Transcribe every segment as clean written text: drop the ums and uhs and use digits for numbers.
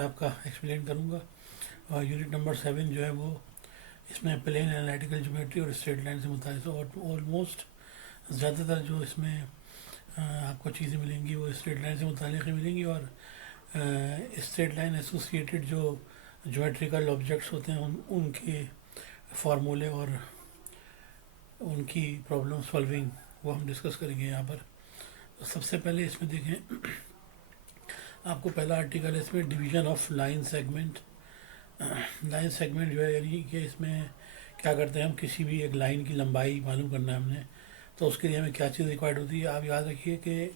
आपका एक्सप्लेन करूँगा। और यूनिट नंबर 7 जो है वो इसमें प्लेन एनालिटिकल ज्योमेट्री और स्ट्रेट लाइन से मुताबिक और ऑलमोस्ट ज़्यादातर जो इसमें आपको चीज़ें मिलेंगी वो स्ट्रेट लाइन से मुताल्लिक़ ही मिलेंगी। और स्ट्रेट लाइन एसोसिएटेड जो ज्योमेट्रिकल ऑब्जेक्ट्स होते हैं उनके फार्मूले और उनकी प्रॉब्लम सॉल्विंग वो हम डिस्कस करेंगे यहाँ पर। तो सबसे पहले इसमें देखें, आपको पहला आर्टिकल है इसमें division of line segment. Line segment जो है यानी कि इसमें क्या करते हैं, हम किसी भी एक लाइन की लंबाई मालूम करना है हमने, तो उसके लिए हमें क्या चीज़ रिक्वायर्ड होती है। आप याद रखिए कि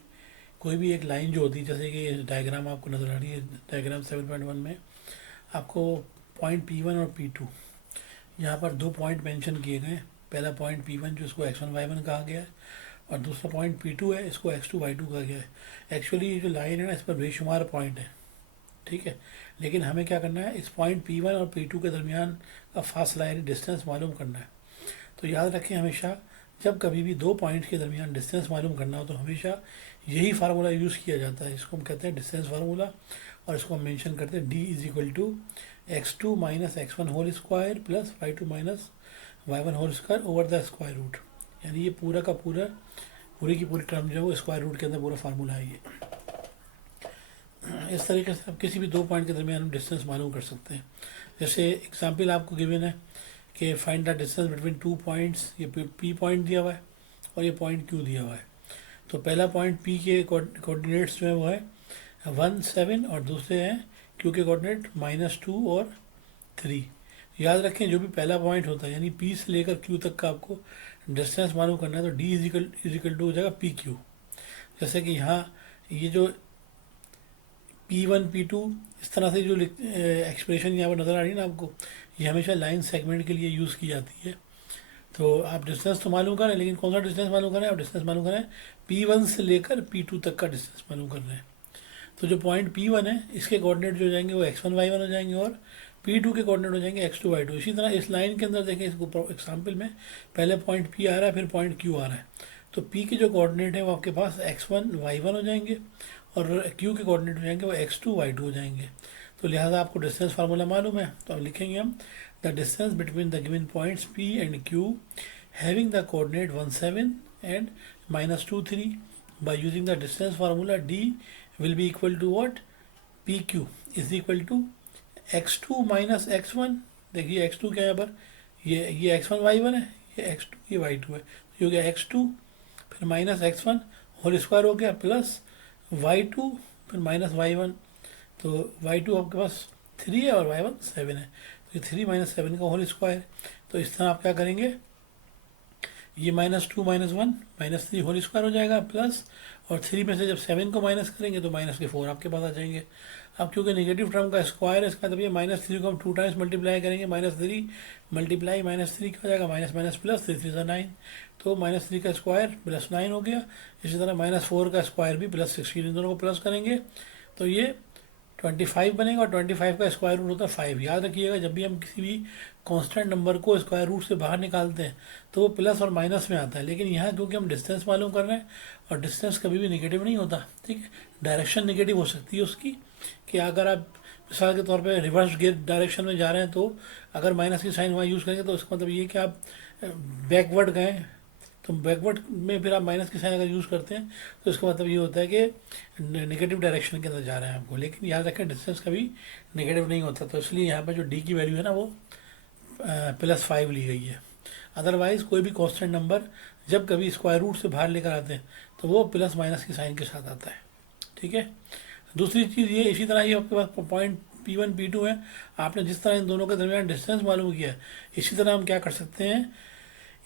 कोई भी एक लाइन जो होती है, जैसे कि डायग्राम आपको नज़र आ रही है, डायग्राम 7.1 में आपको पॉइंट P1 और P2 यहाँ पर दो पॉइंट मेंशन किए गए हैं। पहला पॉइंट P1 जो इसको x1 y1 कहा गया है, और दूसरा पॉइंट P2 है, इसको x2 y2 कहा गया है। एक्चुअली ये जो लाइन है ना, इस पर बेशुमार पॉइंट है, ठीक है, लेकिन हमें क्या करना है, इस पॉइंट P1 और P2 के दरमियान का फासला यानी डिस्टेंस मालूम करना है। तो याद रखें, हमेशा जब कभी भी दो पॉइंट के दरमियान डिस्टेंस मालूम करना हो तो हमेशा यही फार्मूला यूज़ किया जाता है। इसको हम कहते हैं डिस्टेंस फार्मूला, और इसको हम मेंशन करते हैं D is equal to x2 minus x1 whole square plus y2 minus y1 whole square over the square root. यानी ये पूरा का पूरा, पूरी की पूरी टर्म जो है वो स्क्वायर रूट के अंदर पूरा फार्मूला है ये। इस तरीके से आप किसी भी दो पॉइंट के दरमियान हम डिस्टेंस मालूम कर सकते हैं। जैसे एग्जांपल आपको गिवन है कि find the distance between two points. ये P पॉइंट दिया हुआ है और ये पॉइंट Q दिया हुआ है। तो पहला पॉइंट P के कोऑर्डिनेट्स जो है वो है 1 7 और दूसरे हैं Q के कोऑर्डिनेट -2 और 3। याद रखें, जो भी पहला पॉइंट होता है यानी P से लेकर Q तक का आपको डिस्टेंस मालूम करना है, तो D इजिकल टू हो जाएगा PQ। जैसे कि यहाँ ये जो P1 P2 इस तरह से जो एक्सप्रेशन यहाँ पर नज़र आ रही है ना आपको, ये हमेशा लाइन सेगमेंट के लिए यूज़ की जाती है। तो आप डिस्टेंस तो मालूम करें, लेकिन कौन सा डिस्टेंस मालूम करें, आप डिस्टेंस मालूम करें P1 से लेकर P2 तक का डिस्टेंस मालूम कर रहे हैं। तो जो पॉइंट P1 है इसके कोऑर्डिनेट जो जाएंगे वो x1 y1 हो जाएंगे, और P2 के कोऑर्डिनेट हो जाएंगे x2 y2। इसी तरह इस लाइन के अंदर देखें, इसको एग्जाम्पल में पहले पॉइंट P आ रहा है, फिर पॉइंट Q आ रहा है। तो P के जो कोऑर्डिनेट है वो आपके पास x1 y1 हो जाएंगे, और Q के कोऑर्डिनेट हो जाएंगे वो x2 y2 हो जाएंगे। तो लिहाजा आपको डिस्टेंस फार्मूला मालूम है, तो अब लिखेंगे हम the distance between the given points P and Q having the coordinate 1 7 and -2 3 by using the distance formula D will be equal to what, PQ is equal to x2 minus x1। देखिए x2 क्या है यहाँ पर, ये x1 y1 है, ये x2 ये y2 है। तो ये हो गया x2 फिर माइनस x1 होल स्क्वायर हो गया प्लस y2 फिर माइनस y1। तो y2 आपके पास 3 है और y1 7 है, तो ये 3 माइनस 7 का होल स्क्वायर। तो इस तरह आप क्या करेंगे, ये -2 -1 -3 होल स्क्वायर हो जाएगा प्लस, और 3 में से जब 7 को माइनस करेंगे तो माइनस के 4 आपके पास आ जाएंगे। अब क्योंकि नेगेटिव टर्म का स्क्वायर है, इसका मतलब ये -3 को हम 2 टाइम्स मल्टीप्लाई करेंगे, -3 मल्टीप्लाई -3 क्या हो जाएगा, माइनस माइनस प्लस 3 3 9। तो -3 का स्क्वायर +9 हो गया। इसी तरह -4 का स्क्वायर भी +16, इन दोनों को प्लस करेंगे तो ये 25 बनेगा, और 25 का स्क्वायर रूट होता है 5। याद रखिएगा, जब भी हम किसी भी कांस्टेंट नंबर को स्क्वायर रूट से बाहर निकालते हैं तो वो प्लस और माइनस में आता है, लेकिन यहाँ क्योंकि हम डिस्टेंस मालूम कर रहे हैं, और डिस्टेंस कभी भी नेगेटिव नहीं होता, ठीक है, डायरेक्शन नेगेटिव हो सकती है उसकी, कि अगर आप मिसाल के तौर पे रिवर्स गियर डायरेक्शन में जा रहे हैं तो अगर माइनस की साइन वहाँ यूज़ करेंगे तो उसका मतलब ये कि आप बैकवर्ड गए, तो बैकवर्ड में फिर आप माइनस की साइन अगर यूज़ करते हैं तो इसका मतलब ये होता है कि नेगेटिव डायरेक्शन के अंदर जा रहे हैं आपको। लेकिन याद रखें, डिस्टेंस कभी नेगेटिव नहीं होता, तो इसलिए यहाँ पर जो डी की वैल्यू है ना वो +5 ली गई है। अदरवाइज़ कोई भी कांस्टेंट नंबर जब कभी स्क्वायर रूट से बाहर लेकर आते हैं तो वो प्लस माइनस की साइन के साथ आता है, ठीक है। दूसरी चीज़ ये, इसी तरह ये आपके पास पॉइंट P1 P2 है, आपने जिस तरह इन दोनों के दरमियान डिस्टेंस मालूम किया है, इसी तरह हम क्या कर सकते हैं,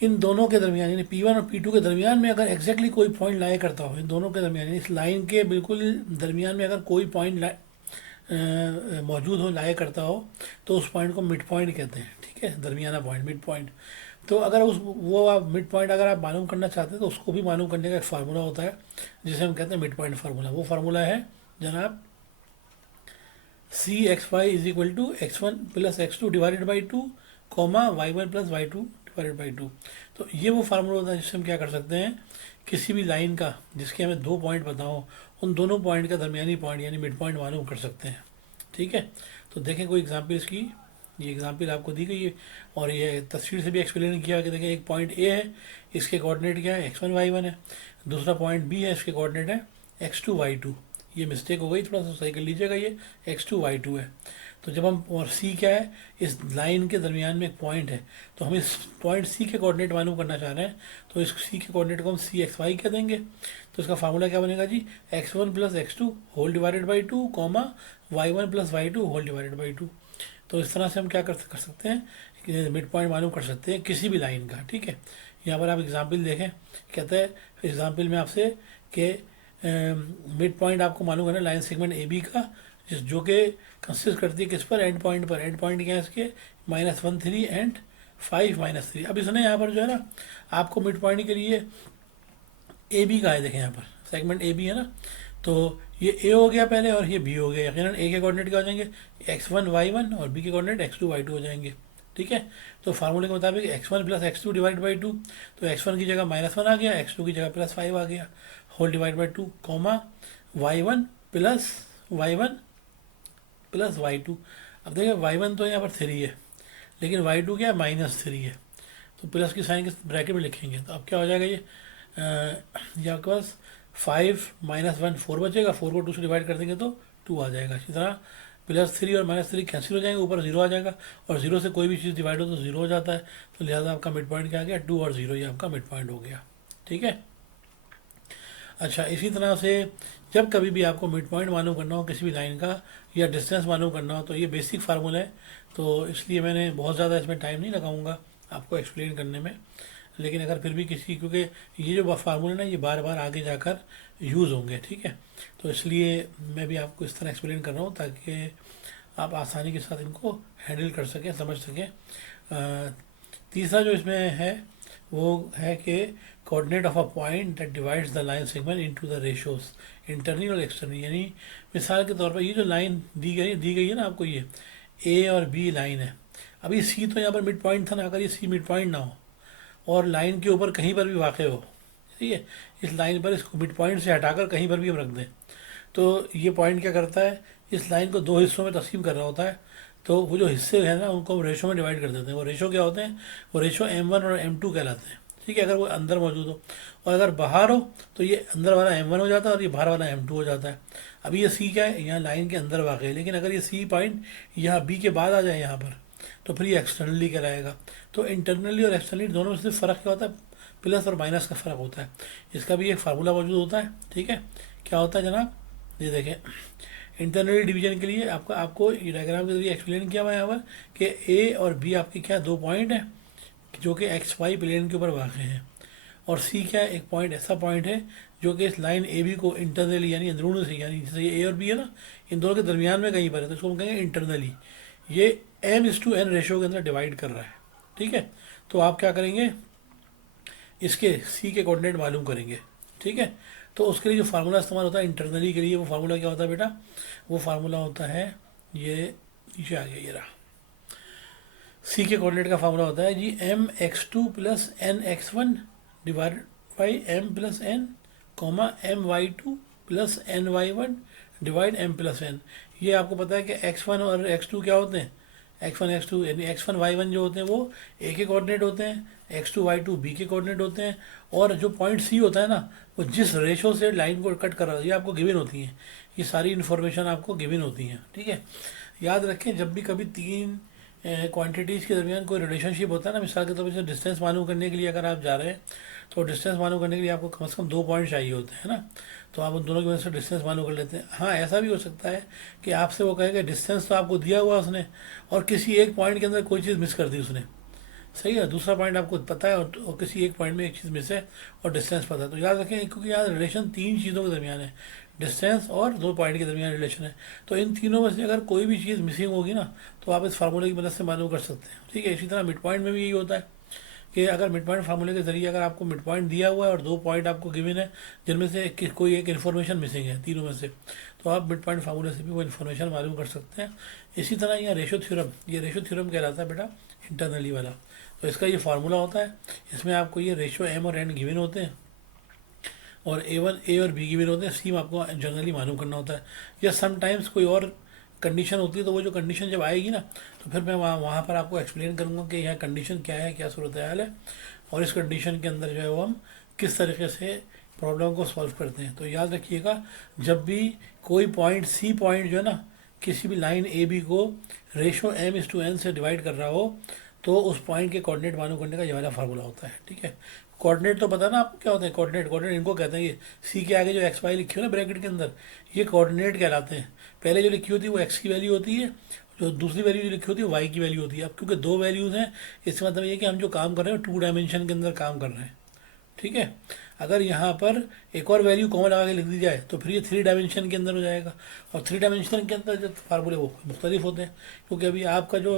इन दोनों के दरमियान यानी P1 और P2 के दरमियान में अगर एग्जैक्टली कोई पॉइंट लाया करता हो, इन दोनों के दरमियान इस लाइन के बिल्कुल दरमियान में अगर कोई पॉइंट मौजूद हो, लाया करता हो, तो उस पॉइंट को मिड पॉइंट कहते हैं, ठीक है, दरमियाना पॉइंट, मिड पॉइंट। तो अगर वो आप मिड पॉइंट अगर आप मालूम करना चाहते हैं तो उसको भी मालूम करने का एक फार्मूला होता है जिसे हम कहते हैं मिड पॉइंट फार्मूला। वो फार्मूला है जनाब CXY is equal to x1 plus x2 divided by 2 y1 plus y2 divided by 2। तो ये वो फार्मूला होता है जिससे हम क्या कर सकते हैं, किसी भी लाइन का जिसके हमें दो पॉइंट पता हो, उन दोनों पॉइंट का दरमियानी पॉइंट यानी मिड पॉइंट मालूम कर सकते हैं, ठीक है। तो देखें कोई एग्जांपल इसकी, ये एग्जांपल आपको दी गई है और ये तस्वीर से भी एक्सप्लेन किया कि देखें एक पॉइंट ए है, इसके कोऑर्डिनेट क्या है x1 y1 है, दूसरा पॉइंट बी है, इसके कोऑर्डिनेट है x2 y2। ये मिस्टेक हो गई, थोड़ा सा सही कर लीजिएगा, ये x2 y2 है। तो जब हम, और सी क्या है, इस लाइन के दरमियान में एक पॉइंट है, तो हम इस पॉइंट सी के कोऑर्डिनेट मालूम करना चाह रहे हैं, तो इस सी के कोऑर्डिनेट को हम सी एक्स वाई कह देंगे। तो इसका फार्मूला क्या बनेगा जी, x1 plus x2 whole divided by 2 comma y1 plus y2 whole divided by 2। तो इस तरह से हम क्या कर सकते हैं कि मिड पॉइंट मालूम कर सकते हैं किसी भी लाइन का, ठीक है। यहाँ पर आप एग्जाम्पल देखें, कहते हैं एग्जाम्पल में आपसे कि मिड पॉइंट आपको मालूम करना है लाइन सेगमेंट ए बी का, जो कि कंसिस्ट करती है किस पर, एंड पॉइंट पर। एंड पॉइंट क्या है इसके, -1 3 एंड 5 -3। अब इसने यहाँ पर जो है ना आपको मिड पॉइंट के लिए ए बी का है, देखें यहाँ पर सेगमेंट ए बी है ना, तो ये ए हो गया पहले और ये बी हो गया। यकीनन ए के कोऑर्डिनेट क्या हो जाएंगे, x1 y1 और बी के कोऑर्डिनेट x2 y2 हो जाएंगे, ठीक है। तो फार्मूले के मुताबिक x1 plus x2 divide by 2, तो x1 की जगह -1 आ गया, x2 की जगह +5 आ गया, whole divide by 2 comma y1 plus y2। अब देखिए y1 तो यहाँ पर 3 है, लेकिन y2 क्या है, -3 है, तो प्लस की साइन के ब्रैकेट में लिखेंगे, तो अब क्या हो जाएगा ये आपके पास 5 -1 4 बचेगा, 4 को 2 से डिवाइड कर देंगे तो 2 आ जाएगा। इसी तरह +3 और -3 कैंसिल हो जाएंगे, ऊपर 0 आ जाएगा, और 0 से कोई भी चीज़ डिवाइड हो तो 0 हो जाता है, तो लिहाजा आपका मिड पॉइंट क्या आ गया, 2 और 0, ये आपका मिड पॉइंट हो गया, ठीक है। अच्छा, इसी तरह से जब कभी भी आपको मिड पॉइंट मालूम करना हो किसी भी लाइन का, या डिस्टेंस मालूम करना हो, तो ये बेसिक फार्मूला है, तो इसलिए मैंने बहुत ज़्यादा इसमें टाइम नहीं लगाऊंगा आपको एक्सप्लेन करने में। लेकिन अगर फिर भी किसी, क्योंकि ये जो फार्मूले ना ये बार बार आगे जाकर यूज़ होंगे, ठीक है, तो इसलिए मैं भी आपको इस तरह एक्सप्लेन कर रहा हूँ ताकि आप आसानी के साथ इनको हैंडल कर सकें, समझ सकें। तीसरा जो इसमें है वो है कि coordinate of a point that divides the line segment into the ratios internal और एक्सटर्नल। यानी मिसाल के तौर पर ये जो लाइन दी गई है ना आपको, ये ए और बी लाइन है, अभी सी तो यहाँ पर मिड पॉइंट था ना, अगर ये सी मिड पॉइंट ना हो और लाइन के ऊपर कहीं पर भी वाक़ हो, ठीक है, इस लाइन पर इसको मिड पॉइंट से हटाकर कहीं पर भी हम रख दें, तो ये पॉइंट क्या करता है, इस लाइन को 2 हिस्सों में तकसीम कर रहा होता है। तो वो जो हिस्से हैं ना उनको हम रेशो में डिवाइड कर देते हैं। वो रेशो क्या होते हैं, वो रेशो m1 और m2 कहलाते हैं, ठीक है, अगर वो अंदर मौजूद हो, और अगर बाहर हो तो ये अंदर वाला m1 हो जाता है और ये बाहर वाला m2 हो जाता है। अभी ये सी क्या है, यहाँ लाइन के अंदर वाक़ है, लेकिन अगर ये सी पॉइंट यहाँ बी के बाद आ जाए यहाँ पर, तो फिर ये एक्सटर्नली कहलाएगा। तो इंटरनली और एक्सटर्नली दोनों में सिर्फ फ़र्क क्या होता है, प्लस और माइनस का फ़र्क होता है। इसका भी एक फार्मूला मौजूद होता है, ठीक है। क्या होता है जनाब, ये देखें, इंटरनली डिवीजन के लिए आपको ये डायग्राम के जरिए एक्सप्लेन किया हुआ है यहाँ पर कि ए और बी आपकी क्या 2 पॉइंट हैं जो कि XY प्लेन के ऊपर वाक़ हैं, और सी क्या है, एक पॉइंट ऐसा पॉइंट है जो कि इस लाइन ए बी को इंटरनली यानी अंदरूनी से, यानी जैसे ये ए और बी है ना, इन दोनों के दरमियान में कहीं पर है, तो इसको हम कहेंगे इंटरनली। ये m/n रेशो के अंदर डिवाइड कर रहा है, ठीक है। तो आप क्या करेंगे, इसके सी के कोऑर्डिनेट मालूम करेंगे, ठीक है। तो उसके लिए जो फार्मूला इस्तेमाल होता है इंटरनली के लिए, वो फार्मूला क्या होता है बेटा, वो फार्मूला होता है, ये नीचे आ गया, ये रहा, सी के कोऑर्डिनेट का फार्मूला होता है जी mx2 plus nx1 divided by m plus n comma my2 plus ny1 divide m plus n। ये आपको पता है कि x1 और x2 क्या होते हैं, x1 x2 यानी x1 y1 जो होते हैं वो a के कोऑर्डिनेट होते हैं, x2 y2 b के कोऑर्डिनेट होते हैं, और जो पॉइंट सी होता है ना वो जिस रेशो से लाइन को कट कर रहा है, ये आपको गिवन होती है, ये सारी इन्फॉर्मेशन आपको गिवन होती हैं, ठीक है। याद रखें, जब भी कभी 3 क्वांटिटीज़ के दरमियान कोई रिलेशनशिप होता है ना, मिसाल के तौर पर डिस्टेंस मालूम करने के लिए अगर आप जा रहे हैं, तो डिस्टेंस मालूम करने के लिए आपको कम से कम 2 पॉइंट चाहिए होते हैं ना, तो आप उन दोनों की वजह से डिस्टेंस मालूम कर लेते हैं। हाँ, ऐसा भी हो सकता है कि आपसे वो कहेगा डिस्टेंस तो आपको दिया हुआ उसने, और किसी एक पॉइंट के अंदर कोई चीज़ मिस कर दी उसने, सही है, दूसरा पॉइंट आपको पता है और किसी एक पॉइंट में एक चीज़ मिस है और डिस्टेंस पता है। तो याद रखें, क्योंकि यार रिलेशन 3 चीज़ों के दरमियान है, डिस्टेंस और 2 पॉइंट के दरमियान रिलेशन है, तो इन तीनों में से अगर कोई भी चीज़ मिसिंग होगी ना, तो आप इस फार्मूले की मदद से मालूम कर सकते हैं, ठीक है। इसी तरह मिड पॉइंट में भी यही होता है कि अगर मिड पॉइंट फार्मूले के जरिए अगर आपको मिड पॉइंट दिया हुआ है और 2 पॉइंट आपको गिवन है जिनमें से कोई एक इन्फॉर्मेशन मिसिंग है तीनों में से, तो आप मिड पॉइंट फार्मूले से भी वो इन्फॉर्मेशन मालूम कर सकते हैं। इसी तरह यहाँ रेशो थ्योरम, ये रेशो थ्योरम कहलाता है बेटा इंटरनली वाला, तो इसका ये फार्मूला होता है, इसमें आपको ये रेशो m और n गिवन होते हैं, और a1 a और b गिवन होते हैं, सी आपको जनरली मालूम करना होता है, या समटाइम्स कोई और कंडीशन होती है, तो वो जो कंडीशन जब आएगी ना, तो फिर मैं वहाँ पर आपको एक्सप्लेन करूँगा कि यह कंडीशन क्या है, क्या सूरत हाल है, और इस कंडीशन के अंदर जो है वो हम किस तरीके से प्रॉब्लम को सॉल्व करते हैं। तो याद रखिएगा, जब भी कोई पॉइंट सी पॉइंट जो है ना किसी भी लाइन ए बी को रेशो m/n से डिवाइड कर रहा हो, तो उस पॉइंट के कोऑर्डिनेट मालूम करने का ये वाला फार्मूला होता है। ठीक है, कोऑर्डिनेट तो पता है ना आपको क्या होता है, कोऑर्डिनेट कोऑर्डिनेट इनको कहते हैं, ये सी के आगे जो एक्स वाई लिखी हो ना ब्रैकेट के अंदर, ये कोऑर्डिनेट कहलाते हैं। पहले जो लिखी होती है वो एक्स की वैल्यू होती है, जो दूसरी वैल्यू जो लिखी होती है वाई की वैल्यू होती है। अब क्योंकि दो वैल्यूज़ हैं, इसका मतलब ये कि हम जो काम कर रहे हैं 2 डायमेंशन के अंदर काम कर रहे हैं। ठीक है, अगर यहाँ पर एक और वैल्यू कॉमन लगा के लिख दी जाए तो फिर ये 3 डायमेंशन के अंदर हो जाएगा, और 3 डायमेंशन के अंदर जो फार्मूले वो मुख्तलिफ होते हैं, क्योंकि अभी आपका जो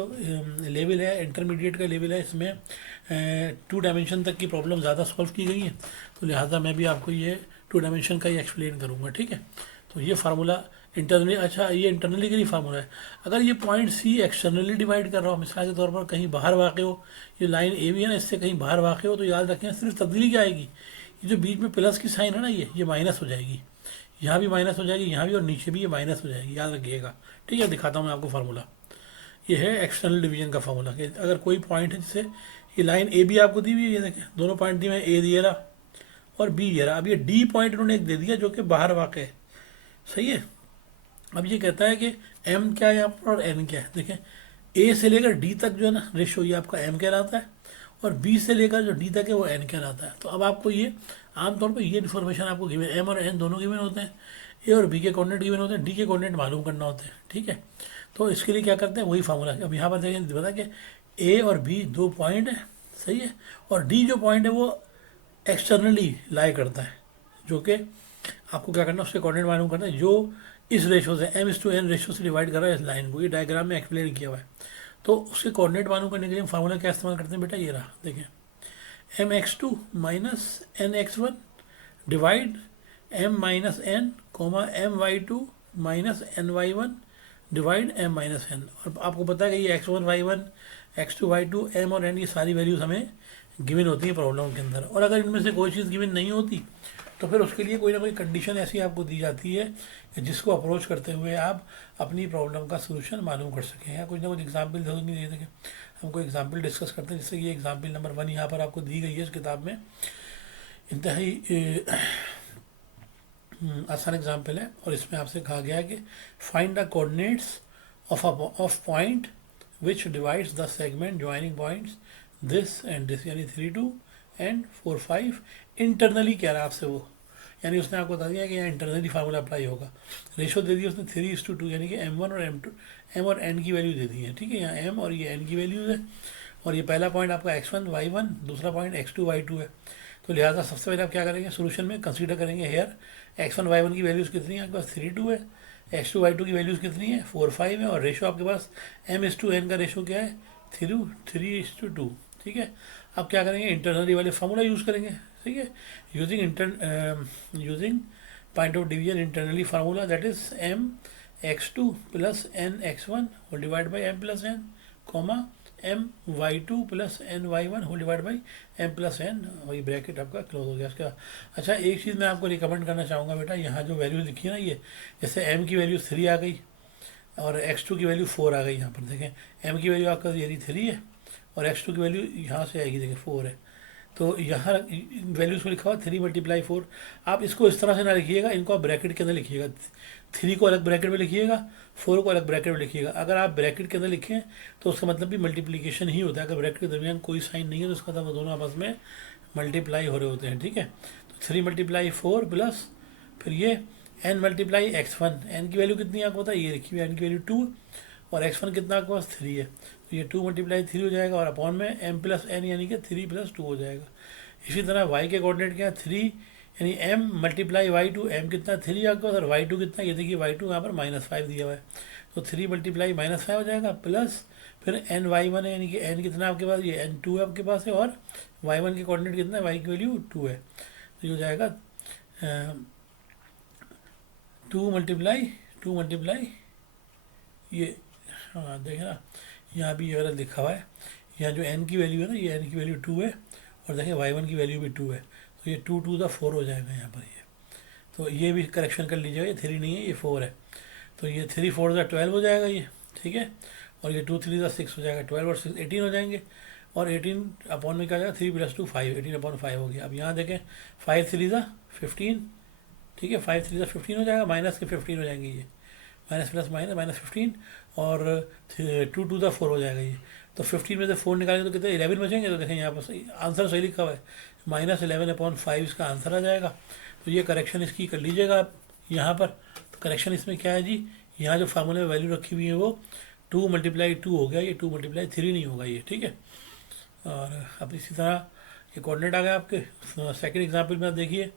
लेवल है इंटरमीडिएट का लेवल है, इसमें 2 डायमेंशन तक की प्रॉब्लम ज़्यादा सॉल्व की गई है, तो लिहाजा मैं भी आपको ये 2 डायमेंशन का ही एक्सप्लेन करूँगा। ठीक है, तो ये फार्मूला इंटरनली, अच्छा ये इंटरनली के लिए फार्मूला है। अगर ये पॉइंट सी एक्सटर्नली डिवाइड कर रहा हो, मिसाल के तौर पर कहीं बाहर वाक़ हो, ये लाइन ए भी है ना, इससे कहीं बाहर वाक़ हो, तो याद रखें सिर्फ तब्दीली क्या आएगी, ये जो बीच में प्लस की साइन है ना, ये माइनस हो जाएगी, यहाँ भी माइनस हो जाएगी, यहाँ भी, और नीचे भी ये माइनस हो जाएगी, याद रखिएगा। ठीक है, दिखाता हूँ मैं आपको फार्मूला। ये है एक्सटर्नल डिवीजन का फार्मूला, कि अगर कोई पॉइंट है जैसे ये लाइन ए बी आपको दी हुई है, ये देखें दोनों पॉइंट दिए, ए दिए रहा और बी दिए रहा। अब ये डी पॉइंट उन्होंने एक दे दिया जो कि बाहर वाक़ है, सही है। अब ये कहता है कि एम क्या है यहाँ पर और एन क्या है। देखें ए से लेकर डी तक जो है ना रेशो, ये आपका एम कहलाता है, और बी से लेकर जो डी तक है वो एन कहलाता है। तो अब आपको ये आमतौर पर ये इन्फॉर्मेशन आपको गिवन, एम और एन दोनों गिवन होते हैं, ए और बी के कोऑर्डिनेट गिवन होते हैं, डी के कोऑर्डिनेट मालूम करना होते हैं। ठीक है, तो इसके लिए क्या करते हैं, वही फार्मूला। अब यहाँ पर देखें बता कि ए और बी 2 पॉइंट है, सही है, और डी जो पॉइंट है वो एक्सटर्नली लाई करता है, जो कि आपको क्या करना है, उसके कोऑर्डिनेट मालूम करना है, जो इस रेशो से m/n रेशो से डिवाइड कर रहा है इस लाइन को। ये डायग्राम में एक्सप्लेन किया हुआ है। तो उसके कोऑर्डिनेट मालूम करने के लिए हम फार्मूला क्या इस्तेमाल करते हैं बेटा, ये रहा, देखें mx2 minus nx1 divide m-n, my2 minus ny1 divide m-n। और आपको पता है कि ये x1 y1 x2 y2 m और n, ये सारी वैल्यूज़ हमें गिवन होती है प्रॉब्लम के अंदर। और अगर इनमें से कोई चीज़ गिवन नहीं होती तो फिर उसके लिए कोई ना कोई कंडीशन ऐसी आपको दी जाती है कि जिसको अप्रोच करते हुए आप अपनी प्रॉब्लम का सोल्यूशन मालूम कर सकें, या कुछ ना कुछ एग्जाम्पल जरूर नहीं दे सकें। हम कोई एग्जाम्पल डिस्कस करते हैं, जैसे ये एग्जाम्पल नंबर 1 यहाँ पर आपको दी गई है इस किताब में, इंतहाई आसान एग्जाम्पल है, और इसमें आपसे कहा गया है कि find the coordinates of point which divides the segment joining points this and this, यानी 3 2 एंड 4 5 इंटरनली कह रहा है आपसे वो, यानी उसने आपको बता दिया कि यहाँ इंटरनली फार्मूला अप्लाई होगा। रेशो दे दी उसने 3:2, यानी कि m1 और m2, m और n की वैल्यू दे दी है। ठीक है, यहाँ m और ये n की वैल्यूज़ है, और ये पहला पॉइंट आपका x1 y1, दूसरा पॉइंट x2 y2 है। तो लिहाजा सबसे पहले आप क्या करेंगे, सोल्यूशन में कंसीडर करेंगे हेयर x1 y1 की वैल्यूज़ कितनी है आपके पास, 3 2 है, x2 y2 की वैल्यूज़ कितनी है, 4 5 है, और रेशो आपके पास m/n का रेशो क्या है, 3:2। ठीक है, अब क्या करेंगे, इंटरनली वाले फार्मूला यूज़ करेंगे। ठीक है, using point of division internally formula, that is m(x2) plus n(x1) whole divide by m plus n, comma m(y2) plus n(y1) whole divide by m plus n, वही ब्रैकेट आपका close हो गया इसका। अच्छा, एक चीज़ मैं आपको रिकमेंड करना चाहूँगा बेटा, यहाँ जो वैल्यू लिखी है ना, ये जैसे m की वैल्यू 3 आ गई और x2 की वैल्यू 4 आ गई। यहाँ पर देखें m की वैल्यू आपका यदि 3 है और x2 की वैल्यू यहाँ से आएगी, देखिए 4 है, तो यहाँ वैल्यूज़ को लिखा हुआ 3 × 4। आप इसको इस तरह से ना लिखिएगा, इनको आप ब्रैकेट के अंदर लिखिएगा, 3 को अलग ब्रैकेट में लिखिएगा, 4 को अलग ब्रैकेट में लिखिएगा। अगर आप ब्रैकेट के अंदर लिखें तो उसका मतलब भी मल्टीप्लिकेशन ही होता है। अगर ब्रैकेट के दरमियान कोई साइन नहीं है तो उसका मतलब दोनों आपस में मल्टीप्लाई हो रहे होते हैं। ठीक है, तो 3 × 4 प्लस फिर ये n × x1, n की वैल्यू कितनी है आपको पता है, ये लिखी हुई है, n की वैल्यू 2 और x1 कितना आपके पास 3 है, तो ये 2 × 3 हो जाएगा, और अपॉन में m प्लस n यानी कि 3 + 2 हो जाएगा। इसी तरह y के कोऑर्डिनेट क्या है, 3 यानी m × y2, m कितना 3 आपके पास और y2 कितना, ये देखिए y2 यहाँ पर -5 दिया हुआ है, तो 3 × -5 हो जाएगा, प्लस फिर ny1 है, यानी कि n कितना आपके पास, ये n2 है आपके पास है, और y1 के कोऑर्डिनेट कितना है, y की वैल्यू 2 है, तो ये हो जाएगा 2 × ये, हाँ देखें ना, यहाँ भी ये वाला लिखा हुआ है, यहाँ जो n की वैल्यू है ना, ये n की वैल्यू 2 है, और देखें y1 की वैल्यू भी 2 है, तो ये 2 × 4 हो जाएगा यहाँ पर ये, तो ये भी करेक्शन कर लीजिएगा, ये 3 नहीं है, ये 4 है। तो ये 3 4 12 हो जाएगा ये, ठीक है। और ये 2 3 6 हो जाएगा, 12 और 6 18 हो जाएंगे। और 18 अपॉन में क्या हो जाएगा, 3 + 2 5, 18/5 हो गया। अब यहाँ देखें 5 3 15, ठीक है, 5 3 15 हो जाएगा, माइनस के 15 हो जाएंगे ये, माइनस प्लस माइनस -15, और 2 2 4 हो जाएगा ये। तो 15 में से 4 निकालेंगे तो कितने 11 बचेंगे। तो देखें यहाँ पर आंसर सही लिखा हुआ है, -11/5 इसका आंसर आ जाएगा। तो ये करेक्शन इसकी कर लीजिएगा आप यहाँ पर। तो करेक्शन इसमें क्या है जी, यहाँ जो फार्मूले में वैल्यू रखी हुई है वो 2 × 2 हो गया, ये 2 × 3 नहीं होगा ये, ठीक है। और अब इसी तरह ये कोऑर्डिनेट आ गया आपके सेकंड एग्जांपल में। आप देखिए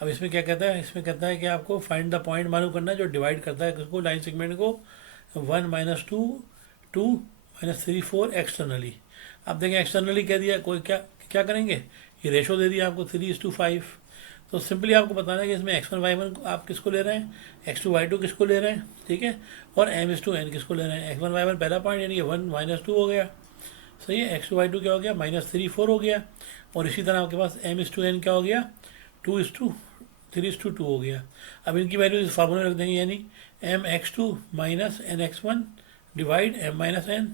अब इसमें क्या कहता है, इसमें कहता है कि आपको फाइंड द पॉइंट मालूम करना है जो डिवाइड करता है किसको, लाइन सेगमेंट को 1 - 2 2 - 3 4 एक्सटर्नली। अब देखें एक्सटर्नली कह दिया, कोई क्या क्या करेंगे, ये रेशो दे दिया आपको 3:5। तो सिंपली आपको बताना है कि इसमें x1 y1 आप किसको ले रहे हैं, x2 y2 किसको ले रहे हैं, ठीक है, और m/n किसको ले रहे हैं। x1 y1 पहला पॉइंट यानी कि 1 - 2 हो गया, सही है। x2 y2 क्या हो गया, -3 4 हो गया। और इसी तरह आपके पास m/n क्या हो गया, 2:3:2 हो गया। अब इनकी वैल्यू इस फार्मूले में रख देंगे, यानी mx2 - nx1 डिवाइड m-n,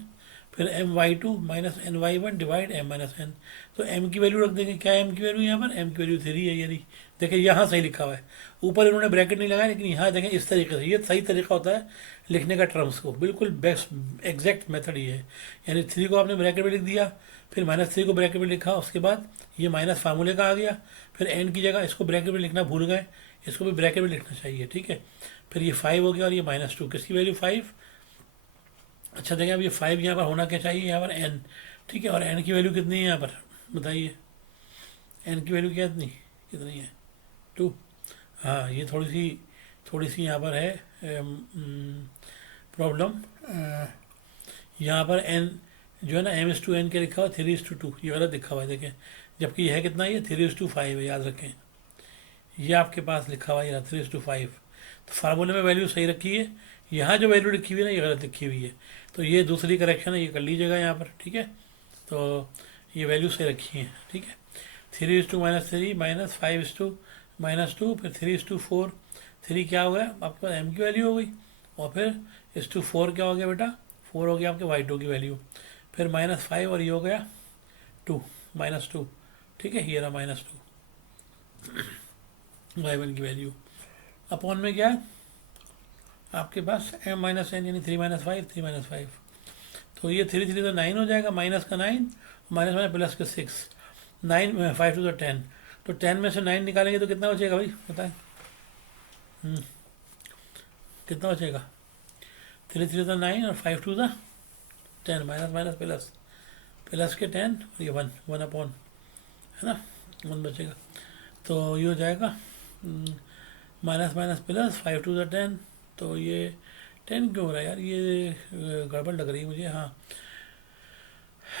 फिर my2 - ny1 डिवाइड m-n। तो m की वैल्यू रख देंगे, क्या है m की वैल्यू, यहाँ पर m की वैल्यू 3 है। यानी देखिए यहाँ सही लिखा हुआ है, ऊपर इन्होंने ब्रैकेट नहीं लगाया, लेकिन यहाँ देखें इस तरीके से, ये सही तरीका होता है लिखने का टर्म्स को, बिल्कुल बेस्ट एग्जैक्ट मेथड ये है। यानी 3 को आपने ब्रैकेट में लिख दिया, फिर -3 को ब्रैकेट में लिखा, उसके बाद ये माइनस फार्मूले का आ गया, फिर n की जगह इसको ब्रैकेट में लिखना भूल गए, इसको भी ब्रैकेट में लिखना चाहिए, ठीक है। फिर ये 5 हो गया और ये -2, किसकी वैल्यू 5। अच्छा देखें अब ये 5 यहाँ पर होना क्या चाहिए, यहाँ पर n, ठीक है। और n की वैल्यू कितनी है यहाँ पर बताइए, n की वैल्यू क्या कितनी कितनी है 2। हाँ ये थोड़ी सी यहाँ पर है प्रॉब्लम, यहाँ पर n जो है ना m/n के लिखा हुआ 3:2, ये गलत लिखा हुआ है देखें, जबकि यह है कितना, ये 3:5 है, याद रखें ये आपके पास लिखा हुआ है 3:5। तो फार्मूले में वैल्यू सही रखी है, यहाँ जो वैल्यू लिखी हुई है ना ये गलत लिखी हुई है। तो ये दूसरी करेक्शन है, ये कर लीजिएगा यहाँ पर, ठीक है। तो ये वैल्यू सही रखी है, ठीक है। 3:3 -5:2 फिर 3:4, 3 क्या हो गया आपके पास m की वैल्यू हो गई, और फिर 4 क्या हो गया बेटा, 4 हो गया आपके y2 की वैल्यू, फिर -5 और ये हो गया 2 -2, ठीक है। ये रहा -2 y1 की वैल्यू, अपॉन में क्या है आपके पास m-n यानी 3 - 5 3 - 5। तो ये 3 3 तो 9 हो जाएगा, माइनस का 9, माइनस माइनस प्लस का 6, 9 5 2 10। तो 10 में से 9 निकालेंगे तो कितना बचेगा भाई बताएं, कितना बचेगा, 3 3 तो 9 और 5 2 था 10, माइनस माइनस प्लस, प्लस के 10 और ये 1 अपॉन, है ना, 1 बचेगा। तो ये हो जाएगा माइनस माइनस प्लस 5 2 10। तो ये 10 क्यों हो रहा है यार, ये गड़बड़ लग रही है मुझे। हाँ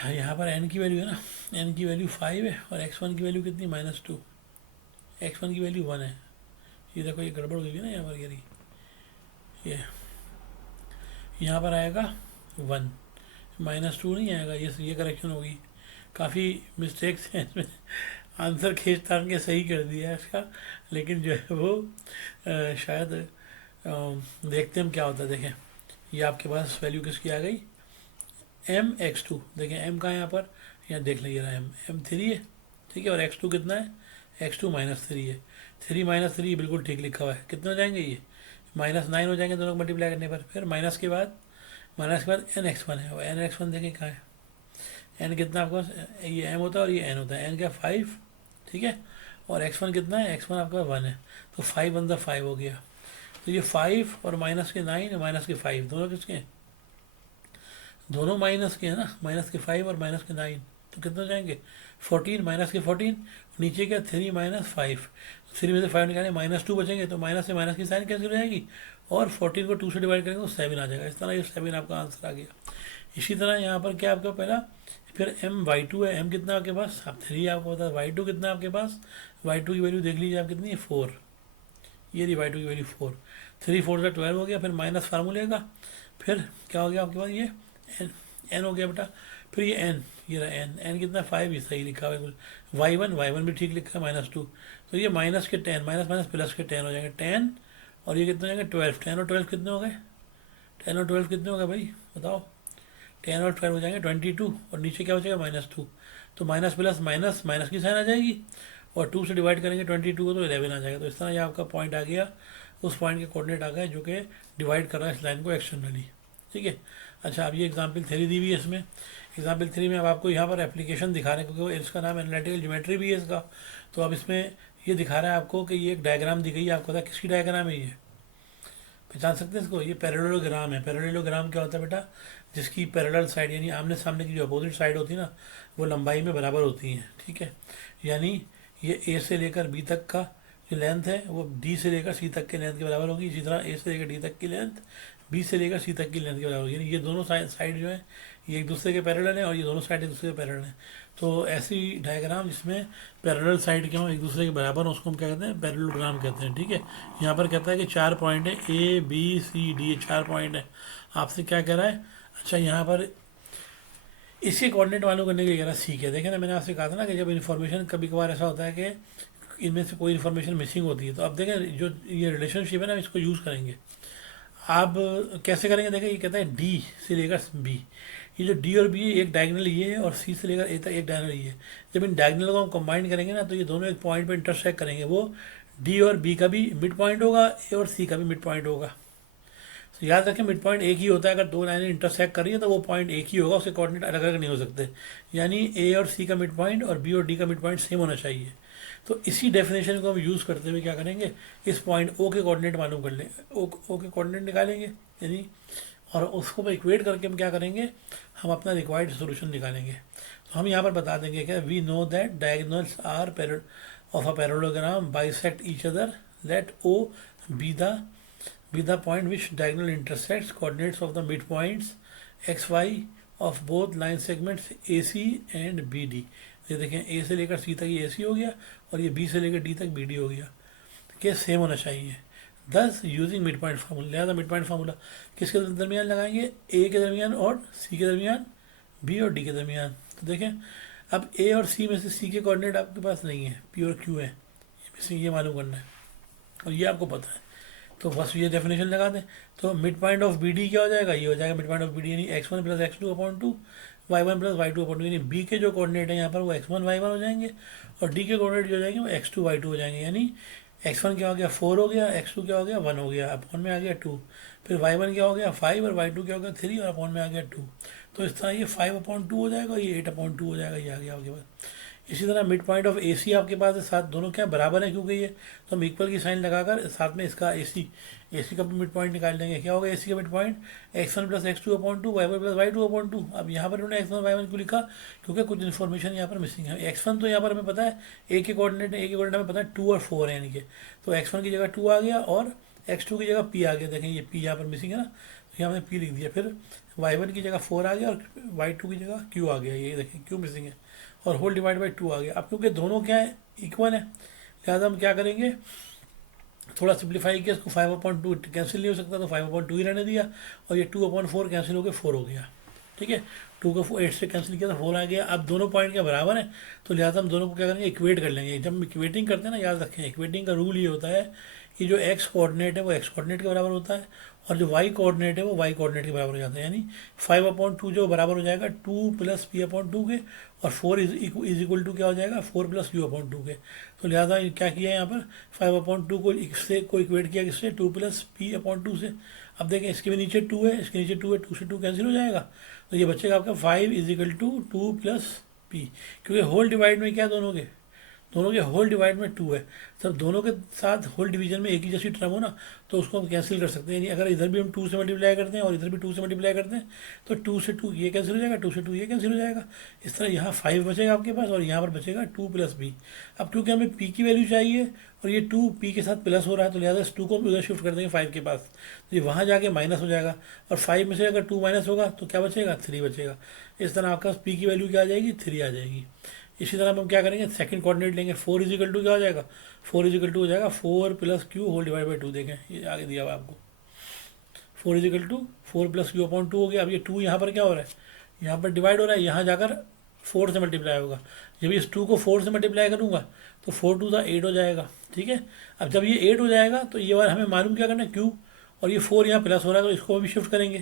यहाँ पर n की वैल्यू है ना, n की वैल्यू 5 है और x1 की वैल्यू कितनी -2, x1 की वैल्यू 1 है। ये देखो ये गड़बड़ हुई है ना यहाँ पर, ये यहाँ पर आएगा 1, -2 नहीं आएगा, ये करेक्शन होगी। काफ़ी मिस्टेक्स हैं इसमें, आंसर खींच तान के सही कर दिया है इसका, लेकिन जो है वो शायद देखते हैं क्या होता है। देखें ये आपके पास वैल्यू किसकी आ गई, mx2, देखें m का यहाँ पर, यहाँ देख लीजिए रहा m3 है, ठीक है, और x2 कितना है, x2 -3 है, 3 - 3 बिल्कुल ठीक लिखा हुआ है। कितने हो जाएंगे ये, -9 हो जाएंगे दोनों को मल्टीप्लाई करने पर। फिर माइनस के बाद nx1 है, और nx1 देखें कहाँ है, n कितना आपके पास, ये m होता है और ये n होता है, n क्या 5, ठीक है, और x1 कितना है, x1 आपका 1 है, तो 5 × 5 हो गया। तो ये 5 और माइनस के 9 माइनस के 5 दोनों किसके हैं, दोनों माइनस के है ना, माइनस के 5 और माइनस के 9, तो कितने हो जाएंगे 14, माइनस के 14, नीचे क्या 3 - 5, 3 में से 5 निकालें -2 बचेंगे, तो माइनस से माइनस की साइन कैंसिल हो जाएगी, और 14 को 2 से डिवाइड करेंगे तो 7 आ जाएगा। इस तरह ये 7 आपका आंसर आ गया। इसी तरह यहाँ पर क्या आपका पहला, फिर my2 है, m कितना आपके पास, आप 3 आपको पता है, y2 कितना आपके पास, y2 की वैल्यू देख लीजिए आप कितनी है 4, ये रही y2 की वैल्यू 4, 3 4 से 12 हो गया, फिर माइनस फार्मूले का, फिर क्या हो गया आपके पास, ये n हो गया बेटा, फिर ये n, ये रहा n कितना 5, ये सही लिखा हुआ है, y1 भी ठीक लिखा है -2। तो ये माइनस के 10, माइनस माइनस प्लस के 10 हो जाएंगे 10, और ये कितने हो जाएंगे 12, 10 और 12 कितने हो गए 10 और 12 कितने होगा भाई बताओ? 10 और 12 हो जाएंगे 22, और नीचे क्या बचेगा -2, तो माइनस प्लस माइनस माइनस की साइन आ जाएगी, और 2 से डिवाइड करेंगे 22 को तो 11 आ जाएगा। तो इस तरह ये आपका पॉइंट आ गया, उस पॉइंट के कोऑर्डिनेट आ गए जो कि डिवाइड कर रहा है इस लाइन को एक्सटर्नली। ठीक है। अच्छा, अब ये एग्जाम्पल 3 दी हुई है इसमें। एग्जाम्पल 3 में अब आपको यहाँ पर एप्लीकेशन दिखा रहे हैं, क्योंकि इसका नाम एनालिटिकल ज्योमेट्री भी है इसका। तो अब इसमें ये दिखा रहा है आपको कि ये एक डायग्राम दी गई है, आपको पता है किसकी डायग्राम है ये? पहचान सकते हैं इसको? ये पैरेललोग्राम है। पैरेललोग्राम क्या होता है बेटा? जिसकी पैरेलल साइड यानी आमने सामने की जो अपोजिट साइड होती है ना, वो लंबाई में बराबर होती हैं। ठीक है। यानी ये ए से लेकर बी तक का जो लेंथ है वो डी से लेकर सी तक के लेंथ के बराबर होगी। इसी तरह ए से लेकर डी तक की लेंथ बी से लेकर सी तक की लेंथ के बराबर होगी। यानी ये दोनों साइड जो है ये एक दूसरे के पैरेलल है, और ये दोनों साइड एक दूसरे के पैरेलल हैं। तो ऐसी डायग्राम जिसमें पैरेलल साइड के हों एक दूसरे के बराबर, उसको हम क्या कहते हैं? पैरेललोग्राम कहते हैं। ठीक है। यहाँ पर कहता है कि 4 पॉइंट है ए बी सी डी, ये 4 पॉइंट है। आपसे क्या कह रहा है? अच्छा, यहाँ पर इसके कोऑर्डिनेट मालूम करने के लिए कह रहा है सी के। देखें ना, मैंने आपसे कहा था ना कि जब इन्फॉर्मेशन कभी कभार ऐसा होता है कि इनमें से कोई इन्फॉर्मेशन मिसिंग होती है, तो अब देखें जो ये रिलेशनशिप है ना, इसको यूज़ करेंगे। आप कैसे करेंगे? देखें, ये कहता है डी से लेकर बी, ये जो डी और बी है एक डायगनल ये है, और सी से लेकर ए तक एक डायगनल ये है। जब इन डायगनल को हम कंबाइन करेंगे ना, तो ये दोनों एक पॉइंट पे इंटरसेक्ट करेंगे। वो डी और बी का भी मिड पॉइंट होगा, ए और सी का भी मिड पॉइंट होगा। तो याद रखें, मिड पॉइंट एक ही होता है। अगर दो लाइनें इंटरसेक्ट कर रही है तो वो पॉइंट एक ही होगा, उसके कोऑर्डिनेट अलग अलग नहीं हो सकते। यानी ए और सी का मिड पॉइंट और बी और डी का मिड पॉइंट सेम होना चाहिए। तो इसी डेफिनेशन को हम यूज़ करते हुए क्या करेंगे? इस पॉइंट ओ के कोऑर्डिनेट मालूम कर लें, ओ के कोऑर्डिनेट निकालेंगे यानी, और उसको इक्वेट करके हम क्या करेंगे? हम अपना रिक्वायर्ड सोल्यूशन निकालेंगे। तो हम यहाँ पर बता देंगे क्या? We know that diagonals are of a parallelogram bisect each other, let O be the point which diagonal intersects coordinates of the midpoints xy of both line segments AC and BD। ये देखें, A से लेकर C तक ये AC हो गया, और ये B से लेकर D तक BD हो गया। के सेम होना चाहिए। दस यूजिंग मिड पॉइंट फार्मूला, लिहाजा मिड पॉइंट फार्मूला किसके दरमियान लगाएंगे? A के दरमियान और C के दरमियान, B और D के दरमियान। तो देखें, अब A और C में से C के कोऑर्डिनेट आपके पास नहीं है, P और Q है, ये मालूम करना है, और ये आपको पता है। तो बस ये डेफिनेशन लगा दें। तो mid point of B D क्या हो जाएगा? ये हो जाएगा mid point of B D यानी x1 plus x2 upon 2, y1 plus y2 upon 2। यानी बी के जो कोऑर्डिनेट है यहाँ पर वो x1 y1 हो जाएंगे, और डी के कोऑर्डिनेट जो हो जाएंगे वो x2 y2 हो जाएंगे। यानी x1 क्या हो गया? 4 हो गया, x2 क्या हो गया? 1 हो गया, अपॉन में आ गया 2। फिर y1 क्या हो गया? 5, और y2 क्या हो गया? 3, और अपॉन में आ गया 2। तो इस तरह ये 5/2 हो जाएगा, ये 8/2 हो जाएगा, ये आ गया आपके पास। इसी तरह मिड पॉइंट ऑफ ए सी आपके पास है, साथ दोनों क्या बराबर है क्योंकि ये, तो हम इक्वल की साइन लगाकर साथ में इसका ए सी का मिड पॉइंट निकाल लेंगे। क्या होगा ए सी का mid point? x1 plus x2 upon 2, y1 plus y2 upon 2। अब यहाँ पर उन्होंने x1 y1 क्यों लिखा? क्योंकि कुछ इन्फॉर्मेशन यहाँ पर मिसिंग है। x1 तो यहाँ पर हमें पता है, ए के कोऑर्डिनेट हमें पता है 2 और 4 है, यानी कि तो x1 की जगह 2 आ गया, और x2 की जगह p आ गया। देखें ये p यहाँ पर मिसिंग है ना, तो यहाँ हमने p लिख दिया। फिर y1 की जगह 4 आ गया, और y2 की जगह q आ गया। ये देखें q मिसिंग है, और होल डिवाइड बाई 2 आ गया। अब क्योंकि दोनों क्या है? इक्वल है, लिहाजा हम क्या करेंगे? थोड़ा सिंप्लीफाई किया, इसको 5/2 कैंसिल नहीं हो सकता, तो 5/2 ही रहने दिया, और ये 2/4 कैंसिल होकर 4 हो गया। ठीक है, 2 को 8 से कैंसिल किया तो 4 आ गया। अब दोनों पॉइंट के बराबर है, तो लिहाजा हम दोनों को क्या करेंगे? इक्वेट कर लेंगे। जब हम इक्वेटिंग करते हैं ना, याद रखें इक्वेटिंग का रूल ये होता है कि जो x कोऑर्डिनेट है वो x कोऑर्डिनेट के बराबर होता है, और जो y कोऑर्डिनेट है वो y कोऑर्डिनेट के बराबर हो जाता है। यानी 5/2 जो बराबर हो जाएगा 2 प्लस p/2 के, और 4 इज इक्वल टू क्या हो जाएगा? 4 प्लस q/2 के। तो लिहाजा क्या किया है यहाँ पर? 5/2 को इससे को इक्वेट किया किससे? 2 प्लस p/2 से। अब देखें, इसके भी नीचे 2 है, इसके नीचे 2 है, 2 से 2 कैंसिल हो जाएगा, तो ये बचेगा आपका 5 is equal to 2 plus p। क्योंकि होल डिवाइड में क्या दोनों के होल डिवाइड में 2 है। सब दोनों के साथ होल डिवीजन में एक ही जैसी टर्म हो ना, तो उसको हम कैंसिल कर सकते हैं। यानी अगर इधर भी हम 2 से मल्टीप्लाई करते हैं और इधर भी 2 से मल्टीप्लाई करते हैं, तो 2 से 2 ये कैंसिल हो जाएगा, 2 से 2 ये कैंसिल हो जाएगा। इस तरह यहाँ 5 बचेगा आपके पास, और यहाँ पर बचेगा 2 प्लस p। अब क्योंकि हमें p की वैल्यू चाहिए, और ये 2 p के साथ प्लस हो रहा है, तो लिहाजा इस 2 को हम उधर शिफ्ट कर देंगे 5 के पास, तो ये वहाँ जाके माइनस हो जाएगा, और 5 में से अगर 2 माइनस होगा तो क्या बचेगा? 3 बचेगा। इस तरह आपका p की वैल्यू क्या आ जाएगी? 3 आ जाएगी। इसी तरह हम क्या करेंगे? सेकंड कोऑर्डिनेट लेंगे। 4 इज इक्वल टू क्या हो जाएगा? 4 इज इक्वल टू हो जाएगा 4 plus q whole divide by 2। देखें ये आगे दिया हुआ आपको, 4 is equal to 4 plus q/2 हो गया। अब ये 2 यहाँ पर क्या हो रहा है? यहाँ पर डिवाइड हो रहा है, यहाँ जाकर 4 से मल्टीप्लाई होगा। जब इस 2 को 4 से मल्टीप्लाई करूँगा तो 4 2 8 हो जाएगा। ठीक है, अब जब ये 8 हो जाएगा तो ये बार हमें मालूम क्या करना है? q, और ये 4 यहाँ प्लस हो रहा है, तो इसको भी शिफ्ट करेंगे।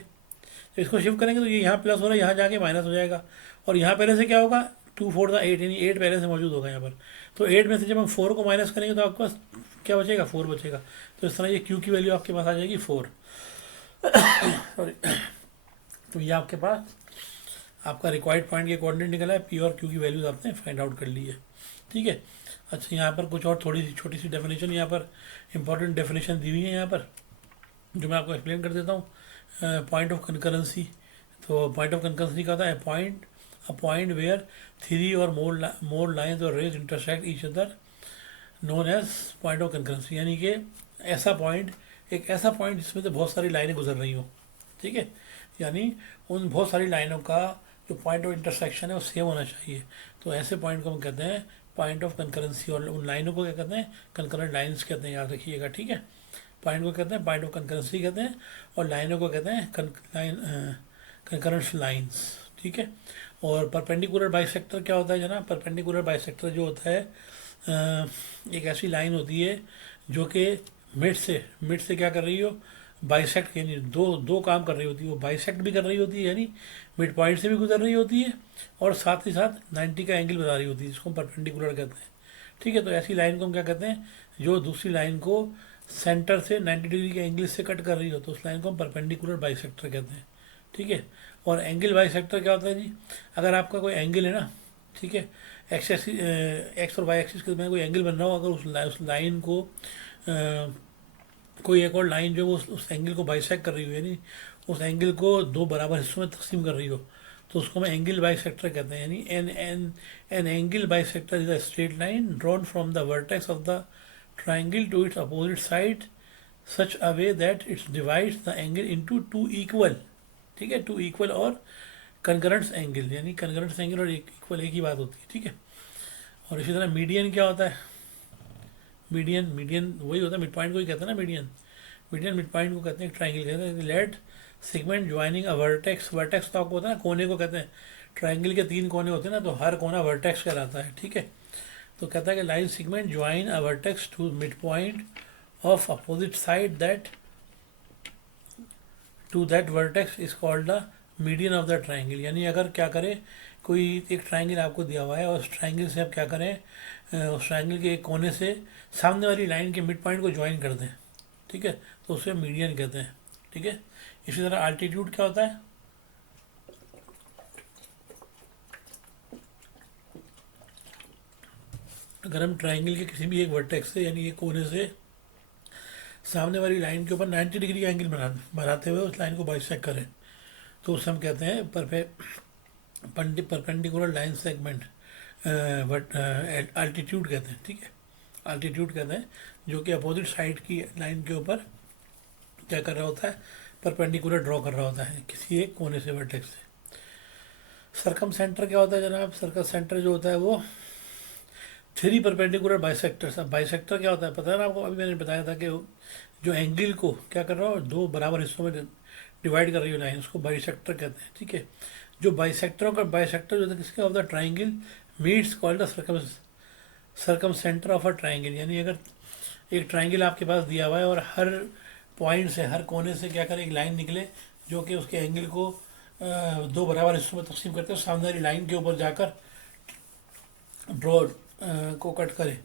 तो इसको शिफ्ट करेंगे तो ये यहाँ प्लस हो रहा है, यहाँ जाके माइनस हो जाएगा। और यहाँ पहले से क्या होगा, 2 4 था 8, यानी 8 पहले से मौजूद होगा यहाँ पर। तो 8 में से जब हम 4 को माइनस करेंगे तो आपके पास क्या बचेगा, 4 बचेगा। तो इस तरह ये क्यू की वैल्यू आपके पास आ जाएगी 4। सॉरी। तो ये आपके पास आपका रिक्वायर्ड पॉइंट के कोऑर्डिनेट निकला है, पी और क्यू की वैल्यूज आपने फाइंड आउट कर ली है। ठीक है। अच्छा, यहाँ पर कुछ और थोड़ी सी छोटी सी डेफिनेशन, यहाँ पर इंपॉर्टेंट डेफिनेशन दी हुई है यहाँ पर, जो मैं आपको एक्सप्लेन कर देता हूँ। Point of concurrency. तो पॉइंट ऑफ कंकरेंसी का होता है अ पॉइंट वेयर 3 और मोर लाइन्स और rays intersect each other, known as point of concurrency. यानी कि ऐसा पॉइंट, एक ऐसा पॉइंट जिसमें से बहुत सारी लाइनें गुजर रही हो। ठीक है। यानी उन बहुत सारी लाइनों का जो पॉइंट ऑफ इंटरसेक्शन है वो सेम होना चाहिए। तो ऐसे पॉइंट को हम कहते हैं पॉइंट ऑफ कंकरेंसी, और उन लाइनों को क्या कहते हैं, कंकरेंट लाइन्स कहते हैं, याद रखिएगा। ठीक है। पॉइंट को कहते हैं पॉइंट ऑफ कंकरेंसी कहते हैं, और लाइनों को कहते हैं कंकरेंट लाइन्स। ठीक है। और परपेंडिकुलर बाइसेक्टर क्या होता है जनाब? परपेंडिकुलर बाइसेक्टर जो होता है एक ऐसी लाइन होती है जो कि मिड से क्या कर रही हो, बाइसेक्ट, यानी दो काम कर रही होती है। वो बाइसेक्ट भी कर रही होती है, यानी मिड पॉइंट से भी गुजर रही होती है, और साथ ही साथ 90 का एंगल बता रही होती है, जिसको हम परपेंडिकुलर कहते हैं। ठीक है। तो ऐसी लाइन को हम क्या कहते हैं, जो दूसरी लाइन को सेंटर से 90 डिग्री के एंगल से कट कर रही हो, तो उस लाइन को हम परपेंडिकुलर बाइसेक्टर कहते हैं। ठीक है। और एंगल बाइसेक्टर क्या होता है जी? अगर आपका कोई एंगल है ना, ठीक है, एक्स और वाई एक्सिस के में कोई एंगल बन रहा हो, अगर उस लाइन को कोई एक और लाइन जो उस एंगल को बाइसेक्ट कर रही हो, यानी उस एंगल को दो बराबर हिस्सों में तकसीम कर रही हो, तो उसको हम एंगल बाइसेक्टर कहते हैं। यानी an angle bisector is a straight line drawn from the vertex of the triangle to its opposite side such a way that its divides the angle into two equal, ठीक है, two equal और कंकरेंट्स angle, यानी कंकरेंट्स angle और equal एक ही बात होती है। ठीक है। और इसी तरह मीडियन क्या होता है? मीडियन वही होता है, मिड पॉइंट को ही कहते हैं ना मीडियन मिड पॉइंट को कहते हैं, ट्राइंगल कहते हैं। Let segment joining a vertex, vertex तो आपको होता है ना, कोने को कहते हैं। ट्राइंगल के 3 कोने होते हैं ना, तो हर कोना वर्टेक्स कहलाता है। ठीक है। तो कहता है कि line segment join a vertex to mid point of opposite side that to that vertex is called the median of the triangle. यानी अगर क्या करें, कोई एक ट्राइंगल आपको दिया हुआ है और उस ट्राइंगल से आप क्या करें, उस ट्राइंगल के एक कोने से सामने वाली लाइन के मिड पॉइंट को ज्वाइन कर दें। ठीक है। तो उसे मीडियन कहते हैं। ठीक है। इसी तरह अल्टीट्यूड क्या होता है? अगर हम ट्राइंगल के किसी भी एक वर्टेक्स से, यानी एक कोने से सामने वाली लाइन के ऊपर 90 डिग्री का एंगल बनाते हुए उस लाइन को बाइसेक्ट करें, तो उसे हम कहते हैं परपेंडिकुलर लाइन सेगमेंट, अल्टीट्यूड कहते हैं। ठीक है। अल्टीट्यूड कहते हैं, जो कि अपोजिट साइड की लाइन के ऊपर क्या कर रहा होता है, परपेंडिकुलर ड्रॉ कर रहा होता है किसी एक कोने से वर्टेक्स से। सरकम सेंटर क्या होता है जनाब? सर्कल सेंटर जो होता है वो 3 परपेंडिकुलर बाइसेक्टर्स। अब बाइसेक्टर क्या होता है पता है ना आपको? अभी मैंने बताया था कि जो एंगल को क्या कर रहा हो, 2 बराबर हिस्सों में डिवाइड कर रही हो लाइन, उसको बाइसेक्टर कहते हैं। ठीक है। जो बाइसेक्टर जो होता है किसके, of the triangle meets called the circum centre of a triangle. यानी अगर एक ट्राइंगल आपके पास दिया हुआ है और हर पॉइंट से, हर कोने से क्या करे, एक लाइन निकले जो कि उसके एंगल को 2 बराबर हिस्सों में तकसीम करते हैं, सामने वाली लाइन के ऊपर जाकर ड्रॉ को कट करे,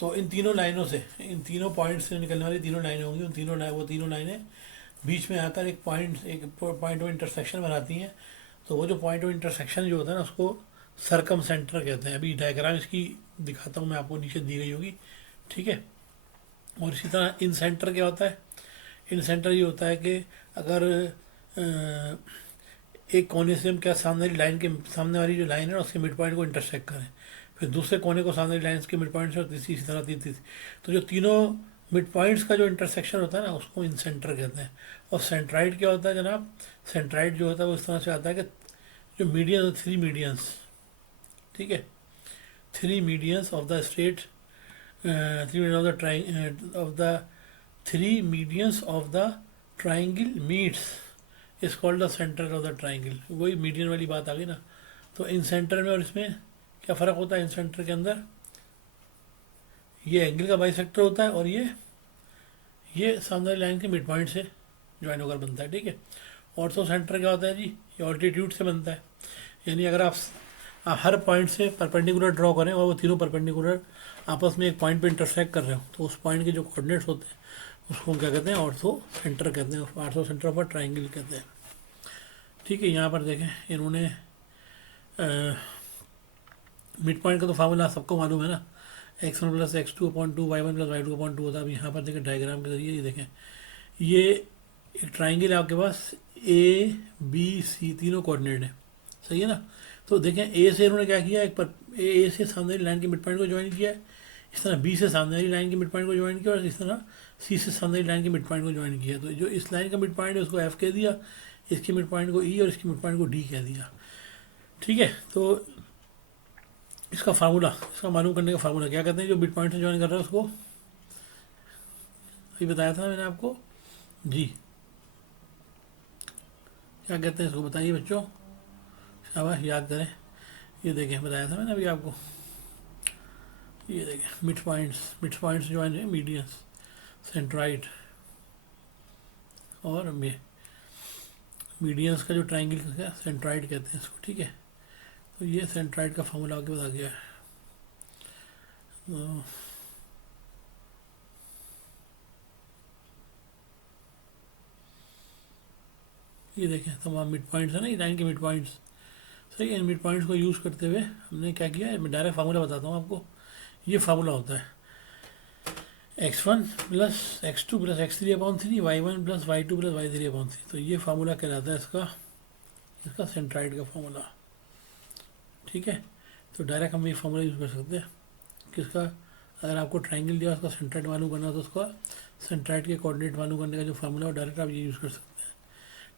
तो इन तीनों लाइनों से, इन तीनों पॉइंट से निकलने वाली तीनों लाइनें होंगी, उन तीनों लाइनें बीच में आकर एक पॉइंट ऑफ इंटरसेक्शन बनाती हैं। तो वो जो पॉइंट ऑफ इंटरसेक्शन जो होता है ना, उसको सरकम सेंटर कहते हैं। अभी डायग्राम इसकी दिखाता हूँ मैं आपको, नीचे दी गई होगी। ठीक है। और इसी तरह इन सेंटर क्या होता है? इन सेंटर ये होता है कि अगर एक कोने से हम क्या सामने वाली लाइन के, सामने वाली जो लाइन है उसके मिड पॉइंट को इंटरसेक्ट करें, फिर दूसरे कोने को सामने वाली लाइन के मिड पॉइंट से, और इसी तरह तीसरी, तो जो तीनों मिड पॉइंट्स का जो इंटरसेक्शन होता है ना, उसको इन सेंटर कहते हैं। और सेंट्राइड क्या होता है जनाब? सेंट्राइड जो होता है वो इस तरह से आता है कि जो मीडियन, 3 मीडियंस, ठीक है, 3 medians of the straight, 3 medians of the triangle meets is called the centre of the triangle. वही मीडियन वाली बात आ गई ना। तो इन सेंटर में और इसमें क्या फ़र्क होता है? इन सेंटर के अंदर ये एंगल का बाइसेक्टर होता है, और ये सामने वाली लाइन के मिड पॉइंट से ज्वाइन होकर बनता है, ठीक है। ऑर्थो सेंटर क्या होता है जी, ये ऑल्टीट्यूड से बनता है, यानी अगर आप हर पॉइंट से परपेंडिकुलर ड्रॉ करें और वो तीनों परपेंडिकुलर आपस में एक पॉइंट पे इंटरसेक्ट कर रहे हो, तो उस पॉइंट के जो कोऑर्डिनेट्स होते हैं उसको हम क्या कहते हैं, ऑर्थो सेंटर कहते हैं, ऑर्थो सेंटर ऑफ ट्राइंगल कहते हैं, ठीक है। यहाँ पर देखें इन्होंने मिड पॉइंट का तो फार्मूला सबको मालूम है ना, x1 plus x2 upon 2 y1 plus y2 upon 2 होता है। अब यहाँ पर देखें डायग्राम के जरिए ये देखें, ये एक ट्राइंगल है आपके पास, ए बी सी तीनों कोऑर्डिनेट है, सही है ना। तो देखें ए से इन्होंने क्या किया, एक पर ए से सामने वाली लाइन के मिड पॉइंट को ज्वाइन किया है, इस तरह बी से सामने वाली लाइन के मिड पॉइंट को ज्वाइन किया और इस तरह सी से सामने वाली लाइन के मिड पॉइंट को ज्वाइन किया। तो जो इस लाइन का मिड पॉइंट है उसको एफ कह दिया, इसके मिड पॉइंट को ई और इसके मिड पॉइंट को डी कह दिया, ठीक है। तो इसका फार्मूला, इसका मालूम करने का फार्मूला क्या कहते हैं, जो मिड पॉइंट से ज्वाइन कर रहा है उसको, अभी बताया था मैंने आपको जी, क्या कहते हैं इसको, बताइए बच्चों, शाबाश याद करें। ये देखें बताया था मैंने अभी आपको, ये देखें मिड पॉइंट्स ज्वाइन है, मीडियंस, सेंट्राइड और मीडियंस का जो ट्राइंगल का क्या, सेंट्राइड कहते हैं इसको, ठीक है। तो ये सेंट्राइड का फार्मूला आपके पास आ गया है। तो ये देखें तमाम मिड पॉइंट्स है ना, ये लाइन के मिड पॉइंट्स, सही है। इन मिड पॉइंट्स को यूज़ करते हुए हमने क्या किया है, मैं डायरेक्ट फार्मूला बताता हूँ आपको। ये फार्मूला होता है x1 plus x2 plus x3 upon 3 y1 plus y2 plus y3 upon 3। तो ये फार्मूला कहलाता है इसका सेंट्राइड का फार्मूला, ठीक है। तो डायरेक्ट हम ये फार्मूला यूज़ कर सकते हैं किसका, अगर आपको ट्राइंगल दिया उसका सेंट्राइड मालूम करना तो उसका सेंट्राइड के कोऑर्डिनेट मालूम करने का जो फार्मूला है डायरेक्ट आप ये यूज़ कर सकते हैं,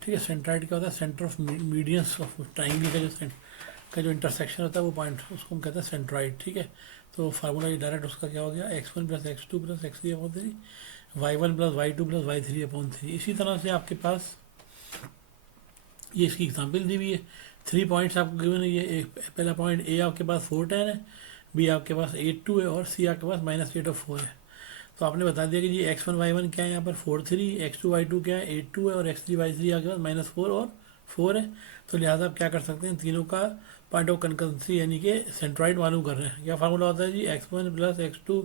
ठीक है। सेंट्राइड क्या होता है, centre of medians of triangle का जो इंटरसेक्शन होता है वो पॉइंट, उसको हम कहते हैं सेंट्राइड, ठीक है। तो फार्मूला ये डायरेक्ट उसका क्या हो गया, x1 plus x2 plus x3 upon 3 y1 plus y2 plus y3 upon 3। इसी तरह से आपके पास ये इसकी एग्जाम्पल दी हुई है, 3 पॉइंट्स आपको गिवन है। ये पहला पॉइंट ए आपके पास 410 है, बी आपके पास 82 है और सी आपके पास -8 और 4 है। तो आपने बता दिया कि जी x1 y1 क्या है यहाँ पर 43, x2 y2 क्या है 82 है और x3 y3 आपके पास -4 और 4 है। तो लिहाजा आप क्या कर सकते हैं, तीनों का पॉइंट ऑफ कंकरेंसी यानी कि सेंट्राइड मालूम कर रहे हैं। क्या फार्मूला होता है जी, x1 plus x2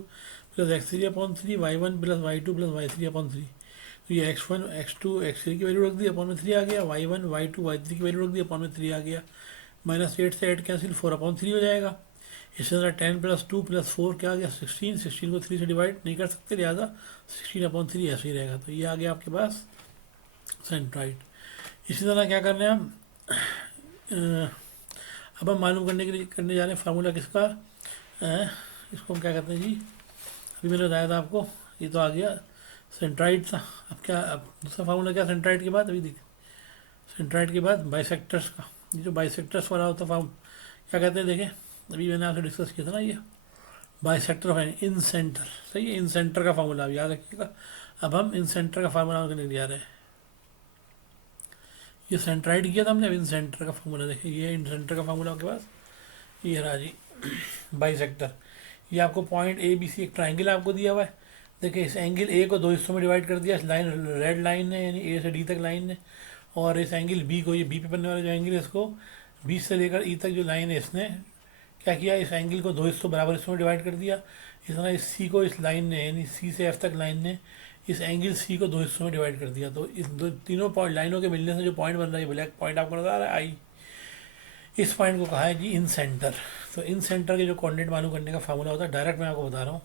plus x3 upon 3 y1 plus y2 plus y3 upon 3। तो ये x1 x2 x3 की वैल्यू रख दी, अपॉन में 3 आ गया, y1 y2 y3 की वैल्यू रख दी, अपॉन में 3 आ गया, -8 से 8 कैंसिल, 4 अपॉन 3 हो जाएगा। इसी तरह 10 प्लस 2 प्लस 4 क्या आ गया 16, 16 को 3 से डिवाइड नहीं कर सकते, लिहाजा 16 अपॉन 3 ऐसे ही रहेगा। तो ये आ गया आपके पास सेंट्राइड। इसी तरह क्या करना है हम, अब हम मालूम करने जा रहे हैं फार्मूला किसका, इसको हम क्या कहते हैं जी, अभी मैंने बताया था आपको, ये तो आ गया सेंट्राइड था। अब क्या, अब दूसरा फार्मूला क्या सेंट्राइड के बाद, अभी देखिए सेंट्राइड के बाद बाइसेक्टर्स का, ये जो बाइसेक्टर्स वाला होता है क्या कहते हैं, देखें अभी मैंने आपसे डिस्कस किया था ना, ये बाइसेक्टर ऑफ इन सेंटर, सही है। इन सेंटर का फार्मूला अब याद रखिएगा। अब हम इन सेंटर का फार्मूला करने जा रहे हैं, ये सेंट्राइड किया था हमने, अब इन सेंटर का फार्मूला देखिए, ये इन सेंटर का फार्मूला आपके पास ये रहा जी बाइसेक्टर। ये आपको पॉइंट ए बी सी, एक ट्राइंगल आपको दिया हुआ है, देखिए इस एंगल ए को 2 हिस्सों में डिवाइड कर दिया, इस लाइन रेड लाइन ने यानी ए से डी तक लाइन ने, और इस एंगल बी को, ये बी पे बनने वाला जो एंगल है इसको बी से लेकर ई तक जो लाइन है इसने क्या किया, इस एंगल को 2 हिस्सों बराबर हिस्सों में डिवाइड कर दिया। इस तरह इस सी को इस लाइन ने यानी सी से एफ तक लाइन ने इस एंगल सी को 2 हिस्सों में डिवाइड कर दिया। तो इस तीनों पॉइंट लाइनों के मिलने से जो पॉइंट बन रहा है, ब्लैक पॉइंट आपको नजर आ रहा है आई, इस पॉइंट को कहा है जी इन सेंटर। तो इन सेंटर के जो कोऑर्डिनेट मालूम करने का फार्मूला होता है, डायरेक्ट मैं आपको बता रहा हूँ,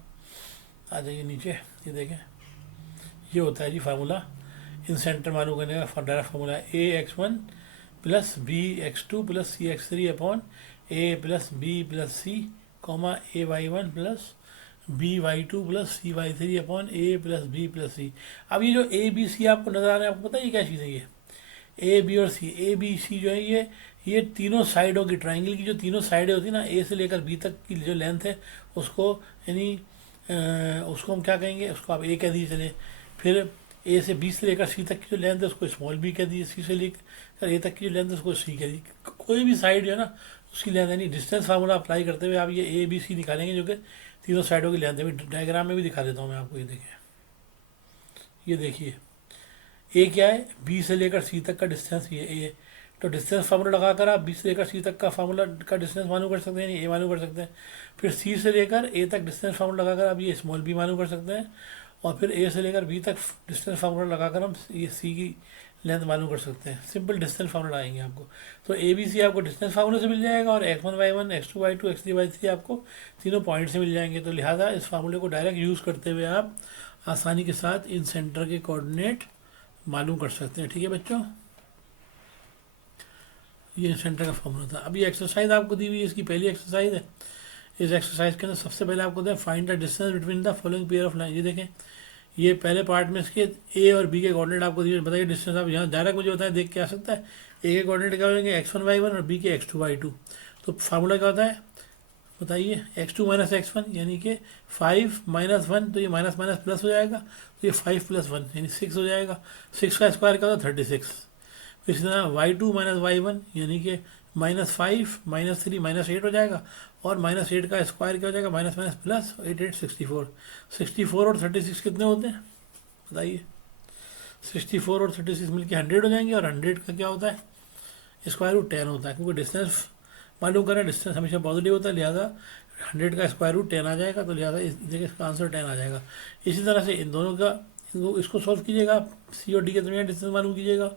आ जाइए नीचे, ये देखें ये होता है जी फार्मूला इन सेंटर मालूम करने का डायरेक्ट फार्मूला है, a(x1) plus b(x2) plus c(x3) upon a plus b plus c comma a(y1) plus b(y2) plus c(y3) upon a plus b plus c। अब ये जो a b c आपको नजर आ रहा है, आपको पता है ये क्या चीज़ है, ये a b और c, a b c जो है ये तीनों साइडों की ट्राइंगल की जो तीनों साइडें होती है ना, a से लेकर b तक की जो लेंथ है उसको यानी उसको हम क्या कहेंगे, उसको आप a कह दीजिए चले, फिर ए से बी से लेकर सी तक की जो लेंथ है उसको स्मॉल बी कह दीजिए, सी से लेकर ए तक की जो लेंथ है उसको सी कह दीजिए। कोई भी साइड जो है ना उसकी लेंथ यानी डिस्टेंस फार्मूला अप्लाई करते हुए आप ये ए बी सी निकालेंगे जो कि तीनों साइडों की लेंथ है। डायग्राम में भी दिखा देता हूँ मैं आपको, ये देखिए, ये देखिए ए क्या है, बी से लेकर सी तक का डिस्टेंस ये ए, तो डिस्टेंस फार्मूला लगाकर आप बी से लेकर सी तक का फार्मूला का डिस्टेंस मालूम कर सकते हैं, यानी ए मालूम कर सकते हैं। फिर सी से लेकर ए तक डिस्टेंस फार्मूला लगाकर आप ये स्मॉल बी मालूम कर सकते हैं, और फिर ए से लेकर बी तक डिस्टेंस फार्मूला लगाकर हम ये सी की लेंथ मालूम कर सकते हैं। सिंपल डिस्टेंस फार्मूला आएंगे आपको। तो ए बी सी आपको डिस्टेंस फार्मूले से मिल जाएगा, और x one y one, x two y two, x three y three आपको तीनों पॉइंट से मिल जाएंगे। तो लिहाजा इस फार्मूले को डायरेक्ट यूज़ करते हुए आप आसानी के साथ इन सेंटर के कोऑर्डिनेट मालूम कर सकते हैं। ठीक है बच्चों, ये सेंटर का फॉर्मूला था। अब ये एक्सरसाइज आपको दी हुई है, इसकी पहली एक्सरसाइज है। इस एक्सरसाइज के अंदर सबसे पहले आपको दें find the distance between the following pair of line. ये देखें, ये पहले पार्ट में इसके ए और बी के कोऑर्डिनेट आपको दिए, बताइए डिस्टेंस। आप यहाँ डायरेक्ट मुझे बताएं, देख के आ सकता है। ए के कोऑर्डिनेट क्या हो जाएंगे, एक्स वन वाई वन, और बी के एक्स टू वाई टू। तो फार्मूला क्या होता है बताइए, x two minus x one, यानी कि 5 माइनस वन, तो ये माइनस माइनस प्लस हो जाएगा, तो ये 5 प्लस 1 यानी 6 हो जाएगा। 6 का स्क्वायर क्या होता है, 36। इसी तरह y two minus y one, यानी कि -5 -3 -8 हो जाएगा, और -8 का स्क्वायर क्या हो जाएगा, माइनस माइनस प्लस 8 8 64। 64 और 36 कितने होते हैं बताइए, 64 और 36 मिलकर 100 हो जाएंगे, और 100 का क्या होता है, स्क्वायर रूट 10 होता है, क्योंकि डिस्टेंस मालूम करें, डिस्टेंस हमेशा पॉजिटिव होता है, लिहाजा 100 का स्क्वायर रूट 10 आ जाएगा। तो लिहाजा इस देखिए इसका आंसर 10 आ जाएगा। इसी तरह से इन दोनों का इसको सॉल्व कीजिएगा, आप सी और डी के दरमियान डिस्टेंस मालूम कीजिएगा,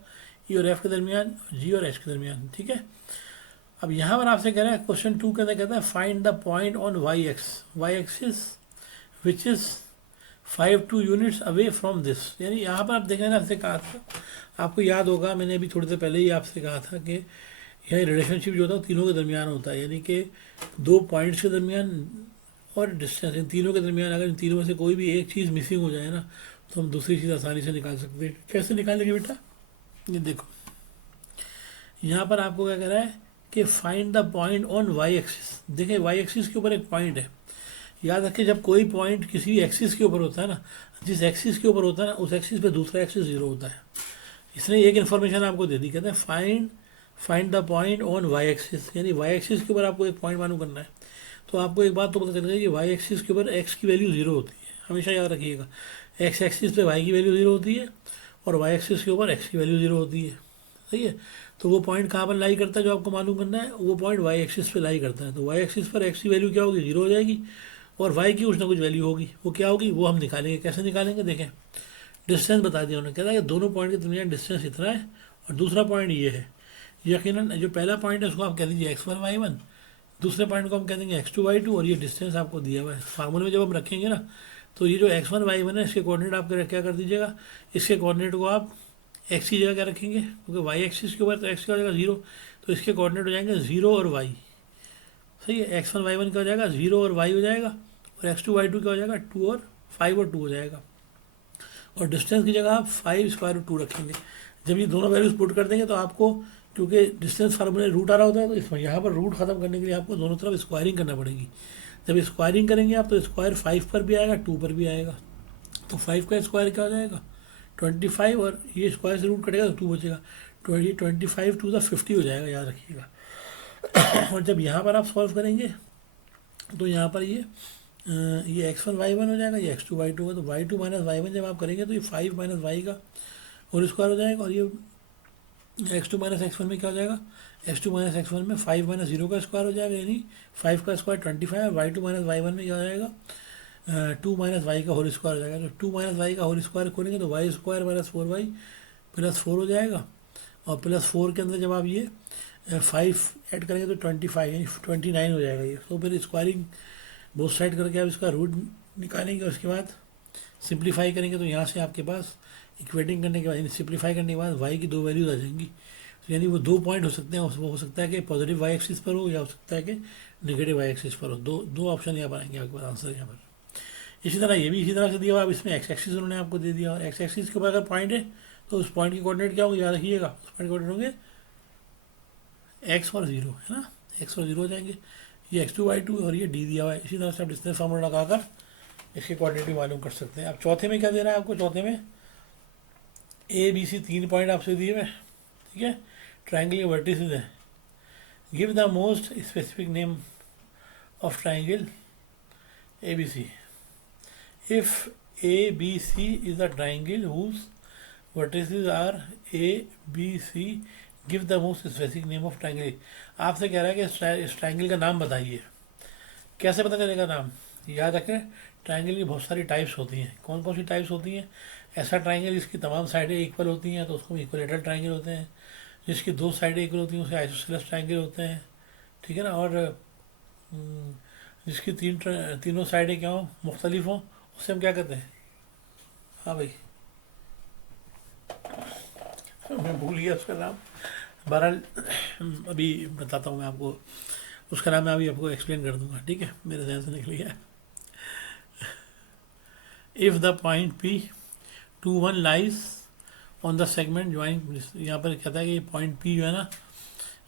ई और एफ के दरमियान, जी और एच के दरमियान। ठीक है, अब यहाँ पर आपसे कह रहे हैं क्वेश्चन 2 के अंदर कहता है find the point on y axis which is 52 units away from this. यानी यहाँ पर आप देखें ना, आपसे कहा था, आपको याद होगा मैंने अभी थोड़ी देर पहले ही आपसे कहा था कि यह रिलेशनशिप जो होता है तीनों के दरमियान होता है, यानी कि दो पॉइंट्स के दरमियान और डिस्टेंस, इन तीनों के दरमियान अगर इन तीनों में से कोई भी एक चीज़ मिसिंग हो जाए ना, तो हम दूसरी चीज़ आसानी से निकाल सकते हैं। कैसे निकालेंगे बेटा, ये देखो यहाँ पर आपको क्या कह रहा है कि find the point on y axis. देखिए वाई एक्सिस के ऊपर एक पॉइंट है, याद रखिए जब कोई पॉइंट किसी एक्सिस के ऊपर होता है ना, जिस एक्सिस के ऊपर होता है ना, उस एक्सिस पे दूसरा एक्सिस जीरो होता है। इसने एक इन्फॉर्मेशन आपको दे दी, कहते हैं find the point on y axis, यानी वाई एक्सिस के ऊपर आपको एक पॉइंट मालूम करना है। तो आपको एक बात तो पता चल गई कि वाई एक्सिस के ऊपर एक्स की वैल्यू जीरो होती है, हमेशा याद रखिएगा। एक्स एक्सिस पे वाई की वैल्यू जीरो होती है, और वाई एक्सिस के ऊपर एक्स की वैल्यू जीरो होती है। सही है, तो वो पॉइंट कहाँ पर लाई करता है जो आपको मालूम करना है, वो पॉइंट वाई एक्सिस पे लाई करता है। तो वाई एक्सिस पर एक्स की वैल्यू क्या होगी, जीरो हो जाएगी, और वाई की कुछ ना कुछ वैल्यू होगी, वो क्या होगी वो हम निकालेंगे। कैसे निकालेंगे, देखें डिस्टेंस बता दिया उन्होंने, कहता है कि दोनों पॉइंट के दरमियान डिस्टेंस इतना है, और दूसरा पॉइंट ये है। यकीनन जो पहला पॉइंट है उसको आप कह दीजिए x1 y1, दूसरे पॉइंट को हम कह देंगे x2 y2, और ये डिस्टेंस आपको दिया हुआ है। फार्मूले में जब हम रखेंगे ना, तो ये जो x1 y1 है इसके कोऑर्डिनेट आप क्या कर दीजिएगा, इसके कोऑर्डिनेट को आप x की जगह क्या रखेंगे, क्योंकि वाई एक्सिस के ऊपर तो x का हो जाएगा 0, तो इसके कोऑर्डिनेट हो जाएंगे 0 और y। सही है, x1 y1 क्या हो जाएगा 0 और y हो जाएगा, और x2 y2 क्या हो जाएगा 2 और 5 और 2 हो जाएगा, और डिस्टेंस की जगह आप 5 स्क्वायर रूट 2 रखेंगे। जब ये दोनों वैल्यूज पुट कर देंगे तो आपको, क्योंकि डिस्टेंस फार्मूले रूट आ रहा होता है, तो इसमें यहाँ पर रूट खत्म करने के लिए आपको दोनों तरफ स्क्वायरिंग करना पड़ेगी। जब स्क्वायरिंग करेंगे आप तो स्क्वायर 5 पर भी आएगा, 2 पर भी आएगा। तो 5 का स्क्वायर क्या हो जाएगा 25, और ये स्क्वायर से रूट कटेगा तो 2 बचेगा, 25 टू द 50 हो जाएगा, याद रखिएगा। और जब यहाँ पर आप सॉल्व करेंगे तो यहाँ पर ये x1 y1 हो जाएगा, ये x2 y2 होगा। तो y2 माइनस y1 जब आप करेंगे तो ये 5 माइनस y का होल स्क्वायर हो जाएगा, और ये x2 माइनस x1 में क्या हो जाएगा, x2 माइनस x1 में 5 माइनस 0 का स्क्वायर हो जाएगा, यानी 5 का स्क्वायर 25, और y2 माइनस y1 में क्या हो जाएगा 2 माइनस y का होल स्क्वायर हो जाएगा। तो 2 माइनस y का होल स्क्वायर खोलेंगे तो y square minus 4y plus 4 हो जाएगा, और प्लस 4 के अंदर जब आप ये 5 ऐड करेंगे तो 25 यानी 29 हो जाएगा ये। तो फिर स्क्वायरिंग बोथ साइड करके आप इसका रूट निकालेंगे, उसके बाद सिंप्लीफाई करेंगे, तो यहाँ से आपके पास इक्वेटिंग करने के बाद, सिंप्लीफाई करने के बाद y की दो वैल्यूज आ जाएंगी। तो यानी वो दो पॉइंट हो सकते हैं, वो हो सकता है कि पॉजिटिव वाई एक्सिस पर हो, या हो सकता है कि नेगेटिव वाई एक्सिस पर हो। दो ऑप्शन यहाँ पर आएंगे आपके पास आंसर यहाँ पर। इसी तरह ये भी इसी तरह से दिया हुआ, अब इसमें एक्स एक्सिस उन्होंने आपको दे दिया, और एक्स एक्सिस के ऊपर अगर पॉइंट है तो उस पॉइंट की कोऑर्डिनेट क्या होंगे, याद रखिएगा, उस पॉइंट कोऑर्डिनेट होंगे एक्स और 0, है ना, एक्स और 0 हो जाएंगे। ये x2 y2 और ये d दिया हुआ है। इसी तरह से आप डिस्टेंस फार्मूला लगाकर इसके कोऑर्डिनेट भी मालूम कर सकते हैं। अब चौथे में क्या दे रहा है आपको, चौथे में ए बी सी 3 पॉइंट आपसे दिए हुए, ठीक है, ट्राइंगल के वर्टिसेस है। Give the most specific name of triangle ABC। If ABC is a triangle whose vertices are A B C, give the most specific name of triangle. आपसे कह रहा है कि इस ट्राइंगल का नाम बताइए। कैसे पता चलेगा नाम? याद रखें, ट्राइंगल की बहुत सारी टाइप्स होती हैं। कौन कौन सी टाइप्स होती हैं? ऐसा ट्राइंगल जिसकी तमाम साइडें इक्वल होती हैं तो उसको इक्वलेटरल ट्राइंगल होते हैं। जिसकी दो साइडें इक्वल होती हैं उसे आइसोसेलेस ट्राइंगल होते हैं, ठीक है ना। और जिसकी तीनों साइडें क्या हो, मुख्तलिफ हों, उससे हम क्या कहते हैं? हाँ भाई, मैं भूल गया उसका नाम। बहरहाल अभी बताता हूँ मैं आपको, उसका नाम मैं अभी आपको एक्सप्लेन कर दूंगा, ठीक है, मेरे ध्यान से निकल गया। If the point P two one lies on the segment join, यहाँ पर कहता है कि पॉइंट पी जो है ना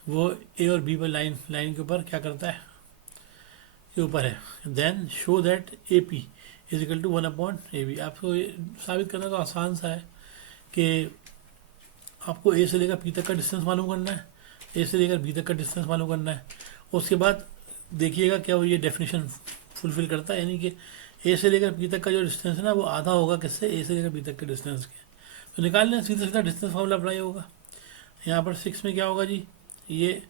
वो ए और बी पर लाइन के ऊपर क्या करता है, के ऊपर है। Then show that A P is equal to 1/AB। आपको ये साबित करना तो आसान सा है कि आपको ए से लेकर पी तक का डिस्टेंस मालूम करना है, ए से लेकर बी तक का डिस्टेंस मालूम करना है। उसके बाद देखिएगा क्या वो ये डेफिनेशन फुलफिल करता है, यानी कि ए से लेकर पी तक का जो डिस्टेंस है ना वो आधा होगा किससे, ए से लेकर बी तक के डिस्टेंस के। तो निकाल लें, सीधा सीधा डिस्टेंस फॉर्मूला अप्लाई होगा। यहाँ पर 6 में क्या होगा जी, ये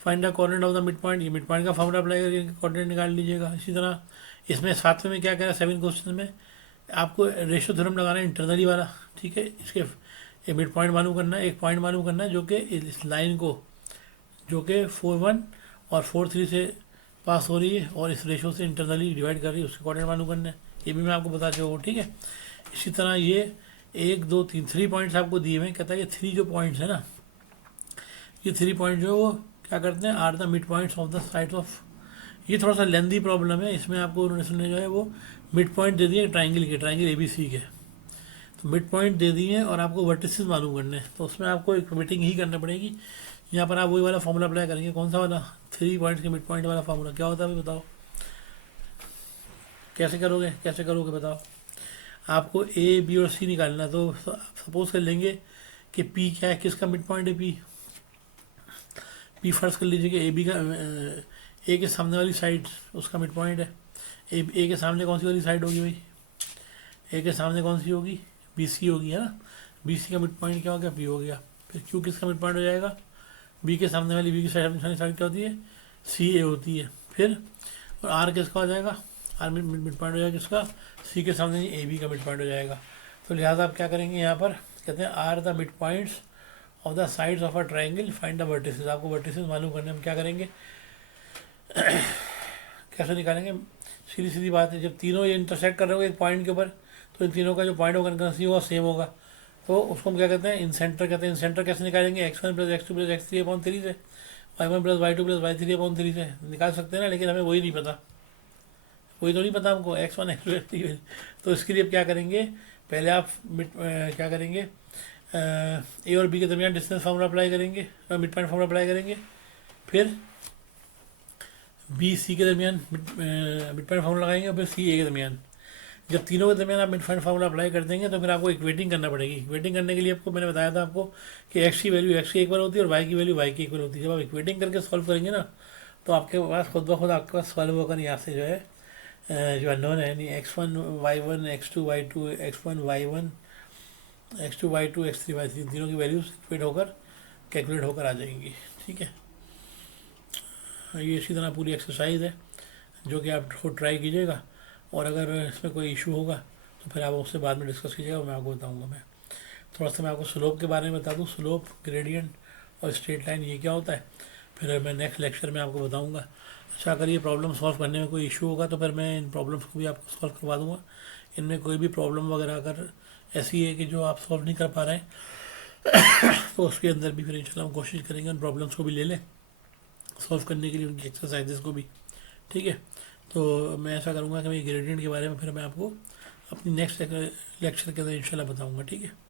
find the coordinate of the mid point, ये मिड पॉइंट का फॉर्मूला अप्लाई करके कोऑर्डिनेट निकाल लीजिएगा। इसी तरह इसमें 7वें में क्या कह रहा है, 7 क्वेश्चन में आपको रेशो थ्योरम लगाना है इंटरनली वाला, ठीक है। इसके एक मिड पॉइंट मालूम करना है, एक पॉइंट मालूम करना है जो कि इस लाइन को जो कि 4-1 और 4-3 से पास हो रही है और इस रेशो से इंटरनली डिवाइड कर रही है, उसके कोऑर्डिनेट मालूम करना है। ये भी मैं आपको बता चुका हूँ, ठीक है। इसी तरह ये 1 2 3 3 पॉइंट्स आपको दिए हुए हैं। कहता है कि 3 जो पॉइंट्स है ना, ये 3 पॉइंट जो है वो क्या करते हैं, are the mid points of the sides of. ये थोड़ा सा लेंदी प्रॉब्लम है, इसमें आपको उन्होंने जो है वो मिड पॉइंट दे दिए ट्राइंगल के, ट्राइंगल ABC के। तो मिड पॉइंट दे दिए और आपको वर्टिसेस मालूम करने हैं, तो उसमें आपको एक मीटिंग ही करना पड़ेगी। यहाँ पर आप वही वाला फॉर्मूला अप्लाई करेंगे। कौन सा वाला? 3 पॉइंट्स के मिड पॉइंट वाला फॉर्मूला। क्या होता है अभी बताओ, कैसे करोगे बताओ। आपको A B और C निकालना है, तो सपोज कर लेंगे कि P क्या है, किसका मिड पॉइंट है P फर्स्ट कर लीजिए कि AB का A के सामने वाली साइड उसका मिड पॉइंट है। A के सामने कौन सी वाली साइड होगी भाई, A के सामने कौन सी होगी, BC होगी, है ना। BC का मिड पॉइंट क्या हो गया, P हो गया। फिर Q किसका मिड पॉइंट हो जाएगा, B के सामने वाली B की साइड क्या होती है, CA होती है। फिर और R किसका हो जाएगा, R मिड पॉइंट हो जाएगा किसका, C के सामने AB का मिड पॉइंट हो जाएगा। तो लिहाजा आप क्या करेंगे, यहाँ पर कहते हैं are the mid points of the sides of a triangle, find the vertices. आपको वर्टिसेस मालूम करने हम क्या करेंगे, कैसे निकालेंगे, सीधी सीधी बात है। जब तीनों ये इंटरसेक्ट कर रहे हो एक पॉइंट के ऊपर, तो इन तीनों का जो पॉइंट होगा कंकरेंसी होगा, सेम होगा, तो उसको हम क्या कहते हैं, इन सेंटर कहते हैं। इन सेंटर कैसे निकालेंगे, x1 + x2 + x3/3 से, y1 + y2 + y3/3 से निकाल सकते हैं ना, लेकिन हमें वही नहीं पता, वही तो नहीं पता हमको, x1 x2 x3। तो इसके लिए क्या करेंगे, पहले आप क्या करेंगे, ए और बी के दरमियान डिस्टेंस फार्मूला अप्लाई करेंगे, मिड पॉइंट फार्मूला अप्लाई करेंगे। फिर बी सी के दरमियान मिड पॉइंट फार्मूला लगाएंगे, और फिर सी ए के दरमियान। जब तीनों के दरमियान आप मिड पॉइंट फार्मूला अप्लाई कर देंगे तो फिर आपको इक्वेटिंग करना पड़ेगी। इक्वेटिंग करने के लिए आपको मैंने बताया था आपको कि एक्स की वैल्यू एक्स के इक्वल होती है और वाई की वैल्यू वाई के इक्वल होती है। जब आप इक्वेटिंग करके सॉल्व करेंगे ना, तो आपके पास खुद ब खुद आपके पास सॉल्व होकर यहाँ से जो है जो अननोन है, यानी x1 y1 x2 y2 x1 y1 x2 y2 x3 y3 तीनों की वैल्यूज इक्वेट होकर कैलकुलेट होकर आ जाएंगी, ठीक है। ये इसी तरह पूरी एक्सरसाइज है जो कि आप खुद ट्राई कीजिएगा, और अगर इसमें कोई इशू होगा तो फिर आप उससे बाद में डिस्कस कीजिएगा, मैं आपको बताऊंगा। मैं थोड़ा सा मैं आपको स्लोप के बारे में बता दूं, स्लोप, ग्रेडियंट और स्ट्रेट लाइन ये क्या होता है, फिर मैं नेक्स्ट लेक्चर में आपको बताऊंगा। अच्छा, अगर ये प्रॉब्लम सॉल्व करने में कोई इशू होगा तो फिर मैं इन प्रॉब्लम्स को भी आपको सॉल्व करवा दूंगा। इनमें कोई भी प्रॉब्लम वगैरह अगर ऐसी है कि जो आप सॉल्व नहीं कर पा रहे हैं तो उसके अंदर भी फिर इंशाल्लाह हम कोशिश करेंगे उन प्रॉब्लम्स को भी ले लें सॉल्व करने के लिए, उनकी एक्सरसाइजेस को भी, ठीक है। तो मैं ऐसा करूँगा कि मैं ग्रेडियंट के बारे में फिर मैं आपको अपनी नेक्स्ट लेक्चर के अंदर इंशाल्लाह बताऊँगा, ठीक है।